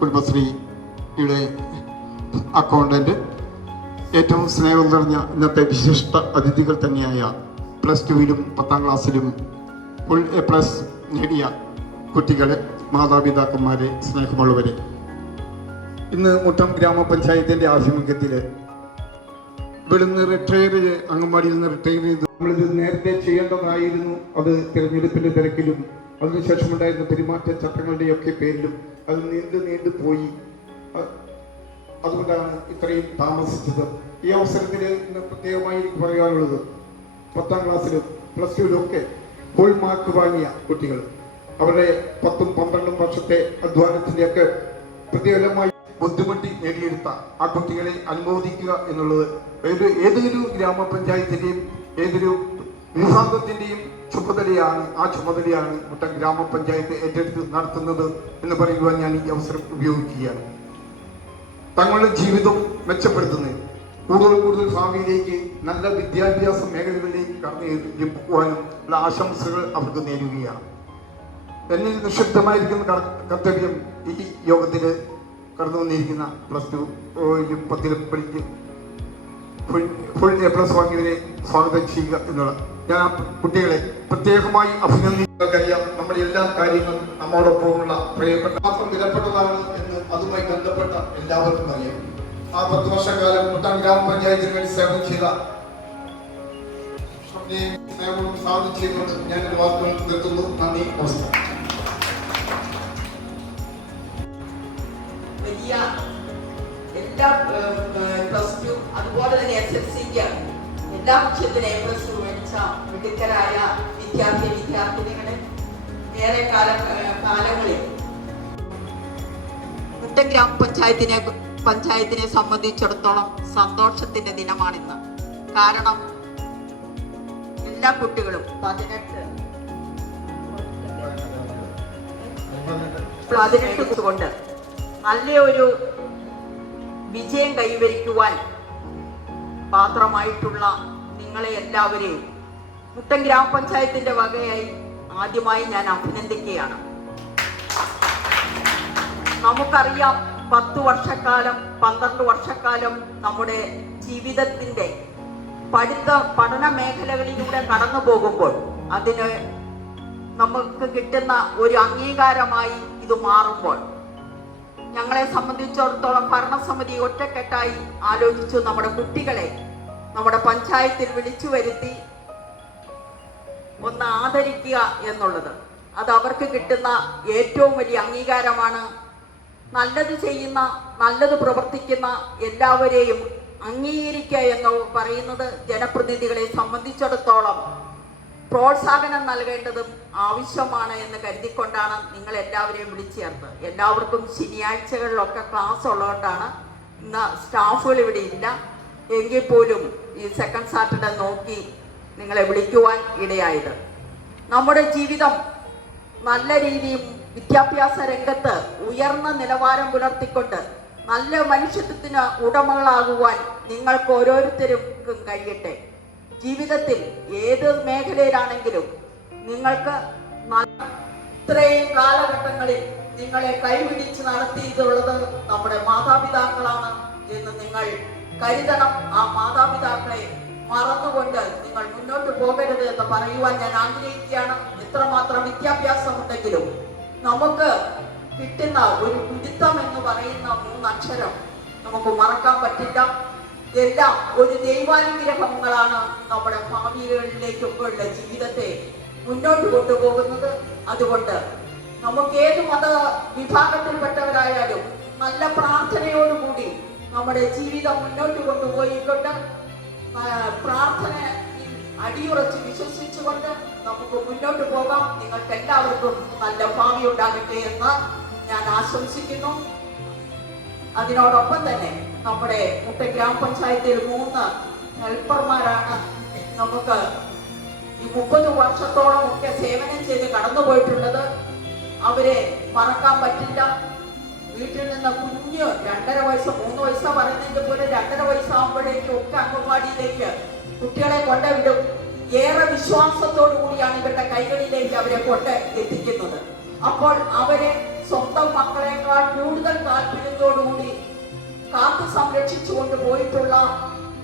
കുടുംബശ്രീയുടെ അക്കൗണ്ടന്റ്, ഏറ്റവും സ്നേഹം നിറഞ്ഞ ഇന്നത്തെ വിശിഷ്ട അതിഥികൾ തന്നെയായ +2-ലും 10ാം ക്ലാസ്സിലും ഫുൾ A+ നേടിയ കുട്ടികളെ, മാതാപിതാക്കന്മാരെ, സ്നേഹമുള്ളവരെ, ഇന്ന് മുട്ടം ഗ്രാമപഞ്ചായത്തിൻ്റെ ആഭിമുഖ്യത്തിൽ ഇവിടുന്ന് അംഗൻവാടിയിൽ നിന്ന് റിട്ടയർ ചെയ്ത് നമ്മളിത് നേരത്തെ ചെയ്യേണ്ടതായിരുന്നു. അത് തിരഞ്ഞെടുപ്പിൻ്റെ തിരക്കിലും അതിനുശേഷമുണ്ടായിരുന്ന പെരുമാറ്റച്ചട്ടങ്ങളുടെയൊക്കെ പേരിലും അത് നീണ്ടു പോയി. അതുകൊണ്ടാണ് ഇത്രയും താമസിച്ചത്. ഈ അവസരത്തിൽ ഇന്ന് പ്രത്യേകമായി എനിക്ക് പറയാനുള്ളത്, 10ാം ക്ലാസ്സിലും +2-ലും ഒക്കെ ഫുൾ മാർക്ക് വാങ്ങിയ കുട്ടികൾ, അവരുടെ 10ഉം 12ഉം വർഷത്തെ അധ്വാനത്തിൻ്റെയൊക്കെ പ്രതിഫലമായി ബുദ്ധിമുട്ടി നേടിയെടുത്ത ആ കുട്ടികളെ അനുമോദിക്കുക എന്നുള്ളത് ഏതൊരു ഗ്രാമപഞ്ചായത്തിൻ്റെയും ഏതൊരു വിഭാഗത്തിൻ്റെയും ചുമതലയാണ്. ആ ചുമതലയാണ് മുട്ടം ഗ്രാമപഞ്ചായത്ത് ഏറ്റെടുത്ത് നടത്തുന്നത് എന്ന് പറയുവാൻ ഞാൻ ഈ അവസരം ഉപയോഗിക്കുകയാണ്. തങ്ങളുടെ ജീവിതം മെച്ചപ്പെടുത്തുന്നതിന് കൂടുതൽ ഭാവിയിലേക്ക് നല്ല വിദ്യാഭ്യാസ മേഖലകളിലേക്ക് കടന്നു പോകാനും ഉള്ള ആശംസകൾ അവർക്ക് നേരുകയാണ്. എന്നിൽ നിക്ഷിപ്തമായിരിക്കുന്ന കർത്തവ്യം ഈ യോഗത്തിൽ കടന്നു വന്നിരിക്കുന്ന +2-ലും 10ലും പഠിച്ച് ഫുൾ A+ വാങ്ങിയവരെ സ്വാഗതം ചെയ്യുക എന്നുള്ള ഞാൻ കുട്ടികളെ പ്രത്യേകമായി അഭിനന്ദിക്കുകയറിയാം. നമ്മുടെ എല്ലാ കാര്യങ്ങളും നമ്മോടൊപ്പമുള്ള പ്രിയപ്പെട്ട മാത്രം വിലപ്പെട്ടതാണ് എന്ന് അതുമായി ബന്ധപ്പെട്ട എല്ലാവർക്കും അറിയാം. ആ 10 വർഷക്കാലം മുട്ടം ഗ്രാമപഞ്ചായത്തിന് വേണ്ടി സേവനം ചെയ്ത സേവനം സാധിച്ചുകൊണ്ട് ഞാൻ ഒരു വാക്കുകൾ നിർത്തുന്നു. നന്ദി, നമസ്കാരം. എല്ലാ +2 അതുപോലെ തന്നെ SSLCക്ക് എല്ലാ വിഷയത്തിലും A+ മേടിച്ച മിടുക്കരായ വിദ്യാർത്ഥിനികളെ ഏറെ കാലങ്ങളിൽ മുട്ടം ഗ്രാമപഞ്ചായത്തിനെ സംബന്ധിച്ചിടത്തോളം സന്തോഷത്തിന്റെ ദിനമാണിന്ന്. കാരണം എല്ലാ കുട്ടികളും 18 കൊണ്ട് നല്ലൊരു വിജയം കൈവരിക്കുവാൻ പാത്രമായിട്ടുള്ള നിങ്ങളെ എല്ലാവരെയും മുട്ടം ഗ്രാമപഞ്ചായത്തിന്റെ വകയായി ആദ്യമായി ഞാൻ അഭിനന്ദിക്കുകയാണ്. നമുക്കറിയാം, 10 വർഷക്കാലം 12 വർഷക്കാലം നമ്മുടെ ജീവിതത്തിന്റെ പഠന മേഖലകളിലൂടെ കടന്നു പോകുമ്പോൾ അതിന് നമുക്ക് കിട്ടുന്ന ഒരു അംഗീകാരമായി ഇത് മാറുമ്പോൾ ഞങ്ങളെ സംബന്ധിച്ചിടത്തോളം ഭരണസമിതി ഒറ്റക്കെട്ടായി ആലോചിച്ചു നമ്മുടെ കുട്ടികളെ നമ്മുടെ പഞ്ചായത്തിൽ വിളിച്ചു വരുത്തി ഒന്ന് ആദരിക്കുക എന്നുള്ളത്. അത് അവർക്ക് കിട്ടുന്ന ഏറ്റവും വലിയ അംഗീകാരമാണ്. നല്ലത് ചെയ്യുന്ന, നല്ലത് പ്രവർത്തിക്കുന്ന എല്ലാവരെയും അംഗീകരിക്കുക എന്ന് പറയുന്നത് ജനപ്രതിനിധികളെ സംബന്ധിച്ചിടത്തോളം പ്രോത്സാഹനം നൽകേണ്ടതും ആവശ്യമാണ് എന്ന് കരുതിക്കൊണ്ടാണ് നിങ്ങൾ എല്ലാവരെയും വിളിച്ചു ചേർത്തത്. എല്ലാവർക്കും ശനിയാഴ്ചകളിലൊക്കെ ക്ലാസ് ഉള്ളതുകൊണ്ടാണ് ഇന്ന് സ്റ്റാഫുകൾ ഇവിടെ ഇല്ല. എങ്കിൽ പോലും ഈ സെക്കൻഡ് സാറ്റർഡേ നോക്കി നിങ്ങളെ വിളിക്കുവാൻ ഇടയായത്. നമ്മുടെ ജീവിതം നല്ല രീതിയിൽ വിദ്യാഭ്യാസ രംഗത്ത് ഉയർന്ന നിലവാരം പുലർത്തിക്കൊണ്ട് നല്ല മനുഷ്യത്വത്തിന് ഉടമകളാകുവാൻ നിങ്ങൾക്ക് ഓരോരുത്തർക്കും കഴിയട്ടെ. ജീവിതത്തിൽ ഏത് മേഖലയിലാണെങ്കിലും നിങ്ങൾക്ക് ഇത്രയും കാലഘട്ടങ്ങളിൽ നിങ്ങളെ കൈപിടിച്ച് നടത്തിയിട്ടുള്ളത് നമ്മുടെ മാതാപിതാക്കളാണ് എന്ന് നിങ്ങൾ കരുതണം. ആ മാതാപിതാക്കളെ മറന്നുകൊണ്ട് നിങ്ങൾ മുന്നോട്ട് പോകരുത് എന്ന് പറയുവാൻ ഞാൻ ആഗ്രഹിക്കുകയാണ്. എത്രമാത്രം വിദ്യാഭ്യാസം ഉണ്ടെങ്കിലും നമുക്ക് കിട്ടുന്ന ഒരു ഗുരുത്വം എന്ന് പറയുന്ന 3 അക്ഷരം നമുക്ക് മറക്കാൻ പറ്റില്ല. എല്ലാം ഒരു ദൈവാനുഗ്രഹങ്ങളാണ് നമ്മുടെ ഭാവികളിലേക്കൊക്കെയുള്ള ജീവിതത്തെ മുന്നോട്ട് കൊണ്ടുപോകുന്നത്. അതുകൊണ്ട് നമുക്ക് ഏത് മത വിഭാഗത്തിൽപ്പെട്ടവരായാലും നല്ല പ്രാർത്ഥനയോടുകൂടി നമ്മുടെ ജീവിതം മുന്നോട്ട് കൊണ്ടുപോയിക്കൊണ്ട് പ്രാർത്ഥന അടിയുറച്ച് വിശ്വസിച്ചുകൊണ്ട് നമുക്ക് മുന്നോട്ട് പോകാം. നിങ്ങൾക്ക് എല്ലാവർക്കും നല്ല ഭാവി ഉണ്ടാകട്ടെ എന്ന് ഞാൻ ആശംസിക്കുന്നു. അതിനോടൊപ്പം തന്നെ നമ്മുടെ മുട്ടം ഗ്രാമപഞ്ചായത്തിൽ 3 ഹെൽപ്പർമാരാണ് നമുക്ക് ഈ 30 വർഷത്തോളം ഒക്കെ സേവനം ചെയ്ത് കടന്നുപോയിട്ടുള്ളത്. അവരെ മറക്കാൻ പറ്റില്ല. വീട്ടിൽ നിന്ന് കുഞ്ഞ് 2.5 വയസ്സ് 3 വയസ്സാ പറയുന്നതിന്റെ പോലെ 2.5 വയസ്സാകുമ്പോഴേക്കും ഒക്കെ അംഗൻവാടിയിലേക്ക് കുട്ടികളെ കൊണ്ടുവിടും. ഏറെ വിശ്വാസത്തോടു കൂടിയാണ് ഇവരുടെ കൈകളിലേക്ക് അവരെ കൊണ്ട് എത്തിക്കുന്നത്. അപ്പോൾ അവരെ സ്വന്തം മക്കളെക്കാൾ കൂടുതൽ താല്പര്യത്തോടുകൂടി കാത്തു സംരക്ഷിച്ചുകൊണ്ട് പോയിട്ടുള്ള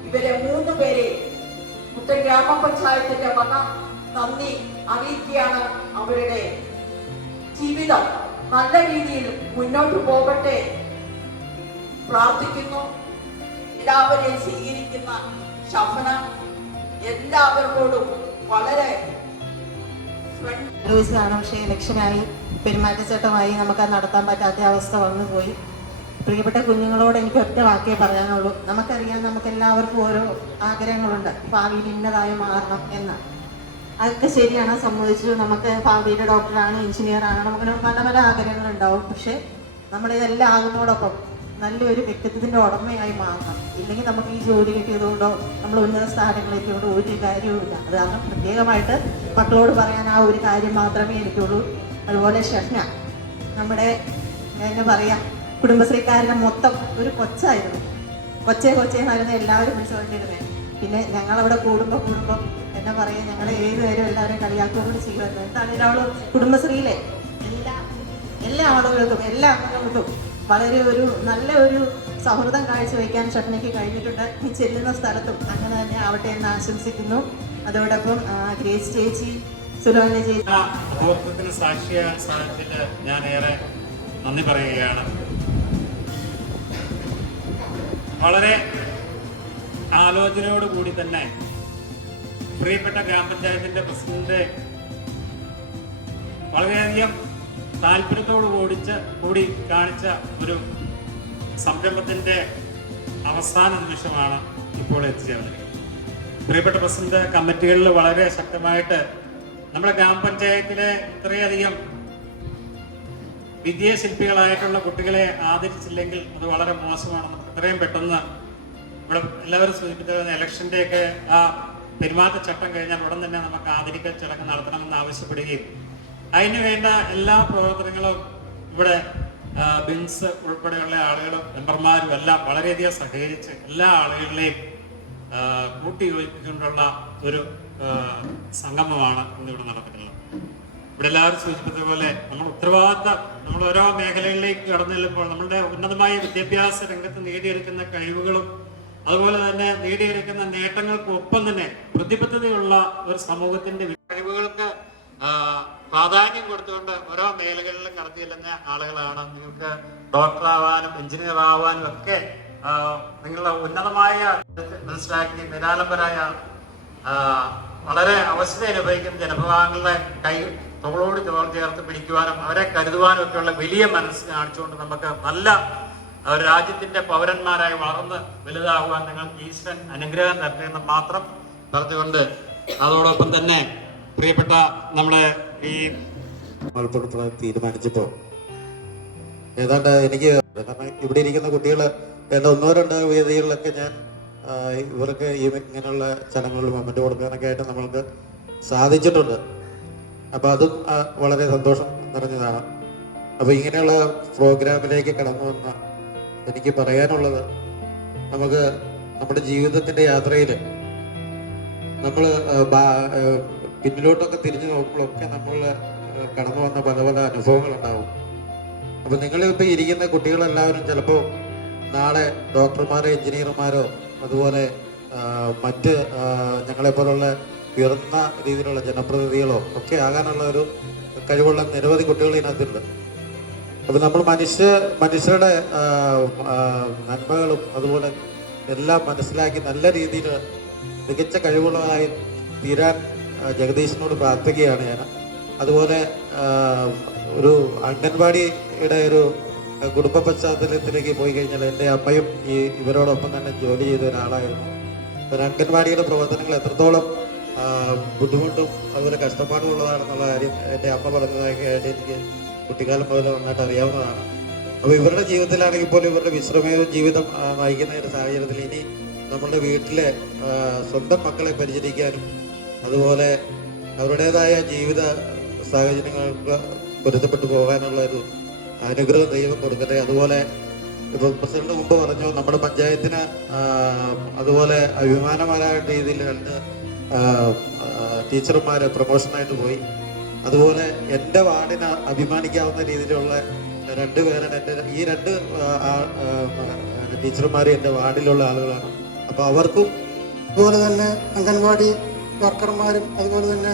ഇവരെ 3 പേരെ മുട്ടം ഗ്രാമപഞ്ചായത്തിന്റെ വക നന്ദി അറിയിക്കുകയാണ്. അവരുടെ ജീവിതം നല്ല രീതിയിൽ മുന്നോട്ട് പോകട്ടെ പ്രാർത്ഥിക്കുന്നു. എല്ലാവരെയും സ്വീകരിക്കുന്ന ഷഫന എല്ലാവരോടും വളരെ ആണ്. പക്ഷേ ഇലക്ഷനായി പെരുമാറ്റച്ചട്ടമായി നമുക്ക് നടത്താൻ പറ്റാത്ത അവസ്ഥ വന്നുപോയി. പ്രിയപ്പെട്ട കുഞ്ഞുങ്ങളോട് എനിക്ക് ഒറ്റ വാക്കേ പറയാനുള്ളൂ. നമുക്കറിയാം, നമുക്ക് എല്ലാവർക്കും ഓരോ ആഗ്രഹങ്ങളുണ്ട്, ഭാവിയിൽ ഇന്നതായി മാറണം എന്ന്. അതൊക്കെ ശരിയാണ്, സമ്മതിച്ചു. നമുക്ക് ഭാവിയുടെ ഡോക്ടറാണ്, എഞ്ചിനീയറാണ്, നമുക്ക് പല പല ആഗ്രഹങ്ങളുണ്ടാവും. പക്ഷേ നമ്മളിതെല്ലാം ആകുന്നതോടൊപ്പം നല്ലൊരു വ്യക്തിത്വത്തിൻ്റെ ഉടമയായി മാറണം. ഇല്ലെങ്കിൽ നമുക്ക് ഈ ജോലി കിട്ടിയതുകൊണ്ടോ നമ്മൾ ഉന്നത സ്ഥാനങ്ങളിലേക്കൊണ്ടോ ഒരു കാര്യവുമില്ല. അത് കാരണം പ്രത്യേകമായിട്ട് മക്കളോട് പറയാൻ ആ ഒരു കാര്യം മാത്രമേ എനിക്കുള്ളൂ. അതുപോലെ ഷഹ്ന, നമ്മുടെ എന്താ പറയുക, കുടുംബശ്രീക്കാരുടെ മൊത്തം ഒരു കൊച്ചായിരുന്നു. കൊച്ചേന്നായിരുന്നു എല്ലാവരും വിളിച്ചുകൊണ്ടിരുന്നത്. പിന്നെ ഞങ്ങളവിടെ കൂടുമ്പോൾ എന്താ പറയുക, ഞങ്ങൾ ഏതുവരും എല്ലാവരും കളിയാക്കുകയും ചെയ്യുമായിരുന്നു. എന്താണെങ്കിലും അവൾ കുടുംബശ്രീയിലെ എല്ലാ ആളുകൾക്കും എല്ലാ അംഗങ്ങൾക്കും വളരെ നല്ല ഒരു സൗഹൃദം കാഴ്ചവെക്കാൻ ഷഹ്നയ്ക്ക് കഴിഞ്ഞിട്ടുണ്ട്. ഈ ചെല്ലുന്ന സ്ഥലത്തും അങ്ങനെ തന്നെ ആവട്ടെ എന്ന് ആശംസിക്കുന്നു. അതോടൊപ്പം ഗ്രേസ് ചേച്ചി, സുലോചന ചേച്ചി, അപൂർവത്തിന് സാക്ഷിയ സ്ഥാനത്തിൽ ഞാൻ ഏറെ നന്ദി പറയുകയാണ്. വളരെ ആലോചനയോടുകൂടി തന്നെ പ്രിയപ്പെട്ട ഗ്രാമപഞ്ചായത്തിന്റെ പ്രസിഡന്റ് വളരെയധികം താല്പര്യത്തോട് കൂടി കാണിച്ച ഒരു സംരംഭത്തിന്റെ അവസാന നിമിഷമാണ് ഇപ്പോൾ എത്തിച്ചേർന്നത്. പ്രിയപ്പെട്ട പ്രസിഡന്റ് കമ്മിറ്റികളിൽ വളരെ ശക്തമായിട്ട് നമ്മുടെ ഗ്രാമപഞ്ചായത്തിലെ ഇത്രയധികം വിദ്യാശില്പികളായിട്ടുള്ള കുട്ടികളെ ആദരിച്ചില്ലെങ്കിൽ അത് വളരെ മോശമാണ്. നമുക്ക് ഇത്രയും പെട്ടെന്ന് ഇവിടെ എല്ലാവരും സൂചിപ്പിച്ചിരുന്ന ഇലക്ഷൻ്റെയൊക്കെ ആ പെരുമാറ്റച്ചട്ടം കഴിഞ്ഞാൽ ഉടൻ തന്നെ നമുക്ക് ആദരിക്കൽ ചടങ്ങ് നടത്തണമെന്ന് ആവശ്യപ്പെടുകയും അതിന് വേണ്ട എല്ലാ പ്രവർത്തനങ്ങളും ഇവിടെ ബിൻസ് ഉൾപ്പെടെയുള്ള ആളുകളും മെമ്പർമാരും എല്ലാം വളരെയധികം സഹകരിച്ച് എല്ലാ ആളുകളെയും കൂട്ടിയോജിപ്പിച്ചുകൊണ്ടുള്ള ഒരു സംഗമമാണ് ഇന്നിവിടെ നടക്കുന്നത്. ഇവിടെ എല്ലാവരും സൂചിപ്പിച്ചതുപോലെ നമ്മൾ ഓരോ മേഖലകളിലേക്ക് കടന്നു ചെല്ലുമ്പോൾ നമ്മളുടെ ഉന്നതമായ വിദ്യാഭ്യാസ രംഗത്ത് നേടിയെടുക്കുന്ന കഴിവുകളും അതുപോലെ തന്നെ നേടിയെടുക്കുന്ന നേട്ടങ്ങൾക്കും ഒപ്പം തന്നെ പ്രതിബദ്ധതയുള്ള ഒരു സമൂഹത്തിന്റെ കഴിവുകൾക്ക് പ്രാധാന്യം കൊടുത്തുകൊണ്ട് ഓരോ മേഖലകളിലും കടത്തി ചെല്ലുന്ന ആളുകളാണ്. നിങ്ങൾക്ക് ഡോക്ടർ ആവാനും എഞ്ചിനീയർ ആവാനും ഒക്കെ നിങ്ങളുടെ ഉന്നതമായ മനസ്സിലാക്കി നിരാലംബരായ വളരെ അവസ്ഥ അനുഭവിക്കുന്ന ജനവിഭാഗങ്ങളുടെ കൈ തോളോട് ചേർത്ത് പിടിക്കുവാനും അവരെ കരുതുവാനും ഒക്കെയുള്ള വലിയ മനസ്സ് കാണിച്ചുകൊണ്ട് നമുക്ക് നല്ല രാജ്യത്തിന്റെ പൗരന്മാരായി വളർന്ന് വലുതാകുവാൻ നിങ്ങൾക്ക് ഈശ്വരൻ അനുഗ്രഹം തരണമെന്ന് മാത്രം പറഞ്ഞുകൊണ്ട് അതോടൊപ്പം തന്നെ പ്രിയപ്പെട്ട നമ്മുടെ ഈ തീരുമാനിച്ചപ്പോ ഏതാണ്ട് എനിക്ക് ഇവിടെ ഇരിക്കുന്ന കുട്ടികൾ എൻ്റെ 1-2 വേദികളിലൊക്കെ ഞാൻ ഇവർക്ക് ഇങ്ങനെയുള്ള ചടങ്ങുകളിൽ മൊമെന്റ് കൊടുക്കാനൊക്കെ ആയിട്ട് നമ്മൾക്ക് സാധിച്ചിട്ടുണ്ട്. അപ്പോൾ അതും വളരെ സന്തോഷം നിറഞ്ഞതാണ്. അപ്പോൾ ഇങ്ങനെയുള്ള പ്രോഗ്രാമിലേക്ക് കടന്നു വന്ന എനിക്ക് പറയാനുള്ളത്, നമുക്ക് നമ്മുടെ ജീവിതത്തിൻ്റെ യാത്രയിൽ നമ്മൾ പിന്നിലോട്ടൊക്കെ തിരിഞ്ഞു നോക്കുമ്പോഴൊക്കെ നമ്മൾ കടന്നു വന്ന പല പല അനുഭവങ്ങളുണ്ടാവും. അപ്പോൾ നിങ്ങളിപ്പോൾ ഇരിക്കുന്ന കുട്ടികളെല്ലാവരും ചിലപ്പോൾ നാളെ ഡോക്ടർമാരോ എഞ്ചിനീയർമാരോ അതുപോലെ മറ്റ് ഞങ്ങളെപ്പോലുള്ള ഉയർന്ന രീതിയിലുള്ള ജനപ്രതിനിധികളോ ഒക്കെ ആകാനുള്ള ഒരു കഴിവുള്ള നിരവധി കുട്ടികൾ ഇതിനകത്തുണ്ട്. അപ്പോൾ നമ്മൾ മനുഷ്യരുടെ നന്മകളും അതുപോലെ എല്ലാം മനസ്സിലാക്കി നല്ല രീതിയിൽ മികച്ച കഴിവുള്ളതായി തീരാൻ ജഗദീശനോട് പ്രാർത്ഥിക്കുകയാണ് ഞാൻ. അതുപോലെ ഒരു അംഗൻവാടിയുടെ ഒരു കുടുംബ പശ്ചാത്തലത്തിലേക്ക് പോയി കഴിഞ്ഞാൽ എൻ്റെ അമ്മയും ഇവരോടൊപ്പം തന്നെ ജോലി ചെയ്ത ഒരാളായിരുന്നു. ഒരു അംഗൻവാടിയുടെ പ്രവർത്തനങ്ങൾ എത്രത്തോളം ബുദ്ധിമുട്ടും അതുപോലെ കഷ്ടപ്പാടും ഉള്ളതാണെന്നുള്ള കാര്യം എൻ്റെ അമ്മ പറഞ്ഞതായിട്ട് എനിക്ക് കുട്ടിക്കാലം മുതൽ നന്നായിട്ട് അറിയാവുന്നതാണ്. അപ്പോൾ ഇവരുടെ ജീവിതത്തിലാണെങ്കിൽ പോലും ഇവരുടെ വിശ്രമേത ജീവിതം നയിക്കുന്ന ഒരു സാഹചര്യത്തിൽ ഇനി നമ്മുടെ വീട്ടിലെ സ്വന്തം മക്കളെ പരിചരിക്കാനും അതുപോലെ അവരുടേതായ ജീവിത സാഹചര്യങ്ങൾക്ക് പൊരുത്തപ്പെട്ടു പോകാനുള്ള ഒരു അനുഗ്രഹം ദൈവം കൊടുക്കട്ടെ. അതുപോലെ ഇപ്പോൾ പ്രസിഡന്റ് മുമ്പ് പറഞ്ഞു, നമ്മുടെ പഞ്ചായത്തിന് അതുപോലെ അഭിമാനപരമായ രീതിയിൽ 2 ടീച്ചർമാർ പ്രൊമോഷനായിട്ട് പോയി. അതുപോലെ എൻ്റെ വാർഡിന് അഭിമാനിക്കാവുന്ന രീതിയിലുള്ള രണ്ടുപേരുടെ ഈ രണ്ട് ടീച്ചർമാരും എൻ്റെ വാർഡിലുള്ള ആളുകളാണ്. അപ്പോൾ അവർക്കും അതുപോലെ തന്നെ അംഗൻവാടി വർക്കർമാരും അതുപോലെ തന്നെ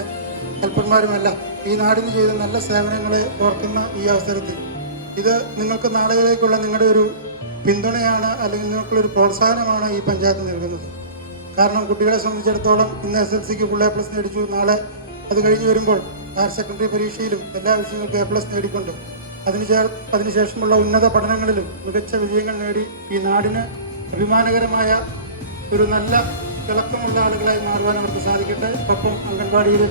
ഹെൽപ്പർമാരുമെല്ലാം ഈ നാടിന് ചെയ്ത നല്ല സേവനങ്ങളെ ഓർക്കുന്ന ഈ അവസരത്തിൽ ഇത് നിങ്ങൾക്ക് നാളുകളിലേക്കുള്ള നിങ്ങളുടെ ഒരു പിന്തുണയാണ്, അല്ലെങ്കിൽ നിങ്ങൾക്കുള്ളൊരു പ്രോത്സാഹനമാണ് ഈ പഞ്ചായത്ത് നൽകുന്നത്. കാരണം കുട്ടികളെ സംബന്ധിച്ചിടത്തോളം ഇന്ന് SSLCക്ക് ഫുൾ A+ നേടിച്ചു. നാളെ അത് കഴിഞ്ഞ് വരുമ്പോൾ ഹയർ സെക്കൻഡറി പരീക്ഷയിലും എല്ലാ വിഷയങ്ങൾക്കും A+ നേടിക്കൊണ്ട് അതിനുശേഷമുള്ള ഉന്നത പഠനങ്ങളിലും മികച്ച വിജയങ്ങൾ നേടി ഈ നാടിന് അഭിമാനകരമായ ഒരു നല്ല തിളക്കമുള്ള ആളുകളായി മാറുവാൻ അവർക്ക് സാധിക്കട്ടെ. ഒപ്പം അംഗൻവാടിയിൽ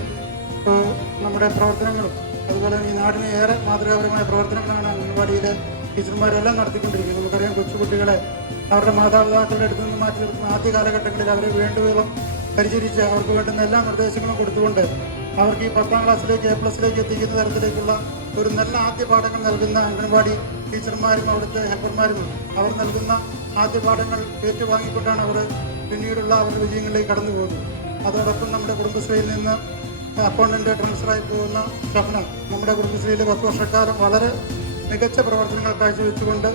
നമ്മുടെ പ്രവർത്തനങ്ങളും അതുപോലെ തന്നെ ഈ നാടിന് ഏറെ മാതൃകാപരമായ പ്രവർത്തനങ്ങളാണ് അംഗൻവാടിയിലെ ടീച്ചർമാരെല്ലാം നടത്തിക്കൊണ്ടിരിക്കുന്നത്. നമുക്കറിയാം, കൊച്ചുകുട്ടികളെ അവരുടെ മാതാപിതാക്കളുടെ അടുത്ത് നിന്ന് മാറ്റി നിർത്തുന്ന ആദ്യ കാലഘട്ടങ്ങളിൽ അവരെ വേണ്ടുവിധം പരിചരിച്ച് അവർക്ക് വേണ്ടുന്ന എല്ലാ നിർദ്ദേശങ്ങളും കൊടുത്തുകൊണ്ട് അവർക്ക് ഈ 10ാം ക്ലാസ്സിലേക്ക് A+ലേക്ക് എത്തിക്കുന്ന തരത്തിലേക്കുള്ള ഒരു നല്ല ആദ്യ പാഠങ്ങൾ നൽകുന്ന അംഗൻവാടി ടീച്ചർമാരും അവിടുത്തെ ഹെൽപ്പർമാരും അവർ നൽകുന്ന ആദ്യ പാഠങ്ങൾ ഏറ്റുവാങ്ങിക്കൊണ്ടാണ് അവർ പിന്നീടുള്ള അവരുടെ വിജയങ്ങളിലേക്ക് കടന്നു പോകുന്നത്. അതോടൊപ്പം നമ്മുടെ കുടുംബശ്രീയിൽ നിന്ന് അക്കൗണ്ടന്റ് ട്രാൻസ്ഫറായി പോകുന്ന ഷഫ്ന നമ്മുടെ കുടുംബശ്രീയിലെ 10 വർഷക്കാലം വളരെ മികച്ച പ്രവർത്തനങ്ങൾ കാഴ്ചവെച്ചുകൊണ്ട്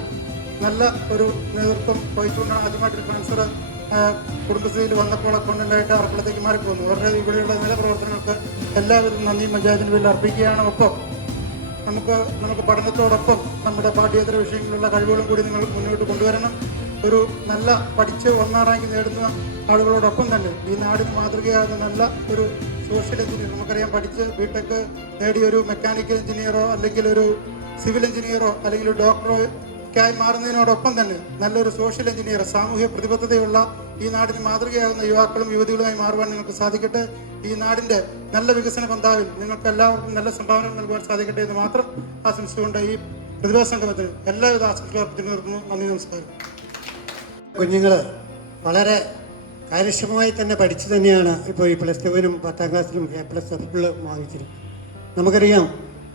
നല്ല ഒരു നേതൃത്വം വഹിച്ചുകൊണ്ടാണ് ആദ്യമായിട്ട് ട്രാൻസ്ഫർ കുടുംബശ്രീയിൽ വന്നപ്പോൾ അക്കൗണ്ടന്റായിട്ട് അവർക്കിടത്തേക്ക് മാറിപ്പോകുന്നു. അവരുടെ ഇവിടെയുള്ള നല്ല പ്രവർത്തനങ്ങൾക്ക് എല്ലാവിധ നന്ദിയും പഞ്ചായത്തിന് വേണ്ടി അർപ്പിക്കുകയാണ്. ഒപ്പം നമുക്ക് പഠനത്തോടൊപ്പം നമ്മുടെ പാഠ്യേതര വിഷയങ്ങളിലുള്ള കഴിവുകളും കൂടി നിങ്ങൾ മുന്നോട്ട് കൊണ്ടുവരണം. ഒരു നല്ല പഠിച്ച് 1ാം റാങ്ക് നേടുന്ന ആളുകളോടൊപ്പം തന്നെ ഈ നാടിന് മാതൃകയാകുന്ന നല്ല ഒരു സോഷ്യൽ എഞ്ചിനീയർ, നമുക്കറിയാം, പഠിച്ച് B.Tech നേടിയൊരു മെക്കാനിക്കൽ എഞ്ചിനീയറോ അല്ലെങ്കിൽ ഒരു സിവിൽ എഞ്ചിനീയറോ അല്ലെങ്കിൽ ഒരു ഡോക്ടറോ ായി മാറുന്നതിനോടൊപ്പം തന്നെ നല്ലൊരു സോഷ്യൽ എഞ്ചിനീയർ, സാമൂഹ്യ പ്രതിബദ്ധതയുള്ള ഈ നാടിന് മാതൃകയാകുന്ന യുവാക്കളും യുവതികളുമായി മാറുവാൻ നിങ്ങൾക്ക് സാധിക്കട്ടെ. ഈ നാടിൻ്റെ നല്ല വികസന പന്താവിൽ നിങ്ങൾക്ക് എല്ലാവർക്കും നല്ല സംഭാവനകൾ നൽകുവാൻ സാധിക്കട്ടെ എന്ന് മാത്രം ആശംസിച്ചുകൊണ്ട് ഈ പ്രതിഭാ സംഗമത്തിന് എല്ലാവിധ ആശംസകളും അർപ്പിച്ചു നിർത്തുന്നു. നന്ദി, നമസ്കാരം. കുഞ്ഞുങ്ങൾ വളരെ കാര്യക്ഷമമായി തന്നെ പഠിച്ചു തന്നെയാണ് ഇപ്പോൾ ഈ +2-നും 10ാം ക്ലാസ്സിലും A+ ഫുള്ള് വാങ്ങിച്ചിരിക്കുന്നത്. നമുക്കറിയാം,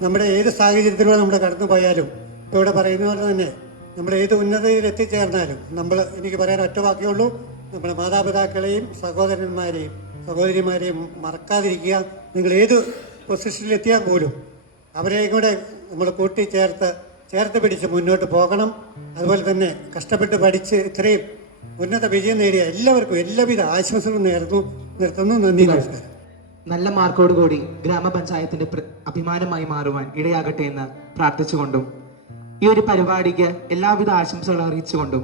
നമ്മുടെ ഏത് സാഹചര്യത്തിലൂടെ നമ്മൾ കടന്നു പോയാലും ഇപ്പോൾ ഇവിടെ പറയുന്ന പോലെ തന്നെ നമ്മൾ ഏത് ഉന്നതയിൽ എത്തിച്ചേർന്നാലും എനിക്ക് പറയാൻ ഒറ്റ വാക്കേ നമ്മുടെ മാതാപിതാക്കളെയും സഹോദരിമാരെയും മറക്കാതിരിക്കുക. നിങ്ങൾ ഏത് പൊസിഷനിലെത്തിയാൽ പോലും അവരെയും കൂടെ നമ്മൾ ചേർത്ത് പിടിച്ച് മുന്നോട്ട് പോകണം. അതുപോലെ തന്നെ കഷ്ടപ്പെട്ട് പഠിച്ച് ഇത്രയും ഉന്നത വിജയം നേടിയ എല്ലാവർക്കും എല്ലാവിധ ആശംസകളും നിർത്തുന്നു. നന്ദി, നമസ്കാരം. നല്ല മാർക്കോടുകൂടി ഗ്രാമപഞ്ചായത്തിന്റെ അഭിമാനമായി മാറുവാൻ ഇടയാകട്ടെ എന്ന് പ്രാർത്ഥിച്ചുകൊണ്ടും ഈ ഒരു പരിപാടിക്ക് എല്ലാവിധ ആശംസകളും അറിയിച്ചുകൊണ്ടും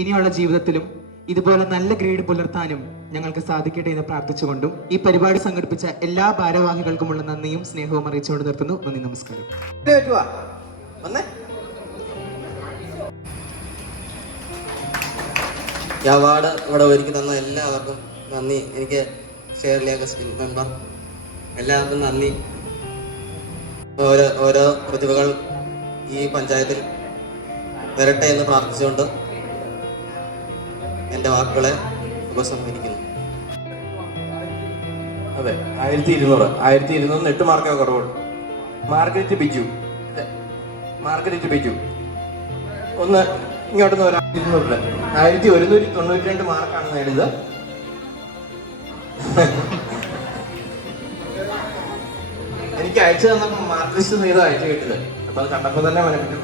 ഇനിയുള്ള ജീവിതത്തിലും ഇതുപോലെ നല്ല ഗ്രേഡ് പുലർത്താനും ഞങ്ങൾക്ക് സാധിക്കട്ടെ എന്ന് പ്രാർത്ഥിച്ചുകൊണ്ടും ഈ പരിപാടി സംഘടിപ്പിച്ച എല്ലാ ഭാരവാഹികൾക്കുമുള്ള നന്ദിയും സ്നേഹവും അറിയിച്ചുകൊണ്ട് നിർത്തുന്നു. നന്ദി, നമസ്കാരം. ഈ അവാർഡ് ഇവിടെ ഒരുക്കി തന്ന എല്ലാവർക്കും നന്ദി. എനിക്ക് ഷെയർലി അഗസ്റ്റിൻ മെമ്പർ എല്ലാവർക്കും നന്ദി. ഓരോ പ്രതിഭകൾ ഈ പഞ്ചായത്തിൽ വരട്ടെ എന്ന് പ്രാർത്ഥിച്ചുകൊണ്ട് എൻ്റെ വാക്കുകളെ ഉപസംഹരിക്കുന്നു. അതെ, 1200 8 മാർക്കേ കുറവുള്ളൂ. മാർഗരറ്റ് ബിജു ഒന്ന് ഇങ്ങോട്ടൊന്ന് 1192 മാർക്കാണ് നേടിയത്. എനിക്ക് അയച്ചു തന്നപ്പോൾ മാർക്ക് ലിസ്റ്റ് ചെയ്ത് അയച്ചു കിട്ടിയത്. അപ്പൊ അത് കണ്ടപ്പോൾ തന്നെ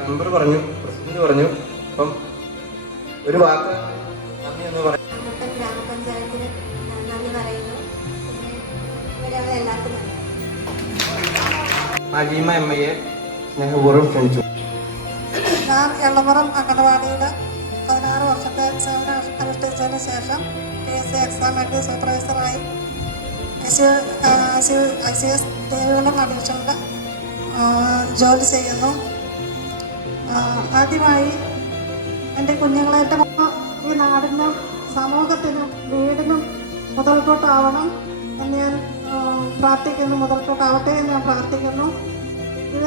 മെമ്പർ പറഞ്ഞു, പ്രസിഡന്റ് പറഞ്ഞു. അപ്പം ഒരു വാക്ക് നന്ദി എന്ന് പറഞ്ഞു. ഗ്രാമപഞ്ചായത്തിന് നന്ദി പറയുന്നു. ഇവിടെയുള്ള എല്ലാവർക്കും നജീമ MA സ്നേഹപൂർവ്വം ക്ഷണിച്ചു. ഞാൻ എളമറം അംഗനവാടിയിൽ 16 വർഷത്തെ സേവനം അനുഷ്ഠിച്ചതിന് ശേഷം PSC എക്സാം എഴുതി സൂപ്പർവൈസറായി ICS ദേവികുളം അഡീഷണൽ ജോലി ചെയ്യുന്നു. ആദ്യമായി എൻ്റെ കുഞ്ഞുങ്ങളെ ഈ നാടിനും സമൂഹത്തിനും വീടിനും മുതൽക്കൂട്ടാവണം എന്ന് ഞാൻ പ്രാർത്ഥിക്കുന്നു. മുതൽക്കൂട്ടാവട്ടെ എന്ന് ഞാൻ പ്രാർത്ഥിക്കുന്നു.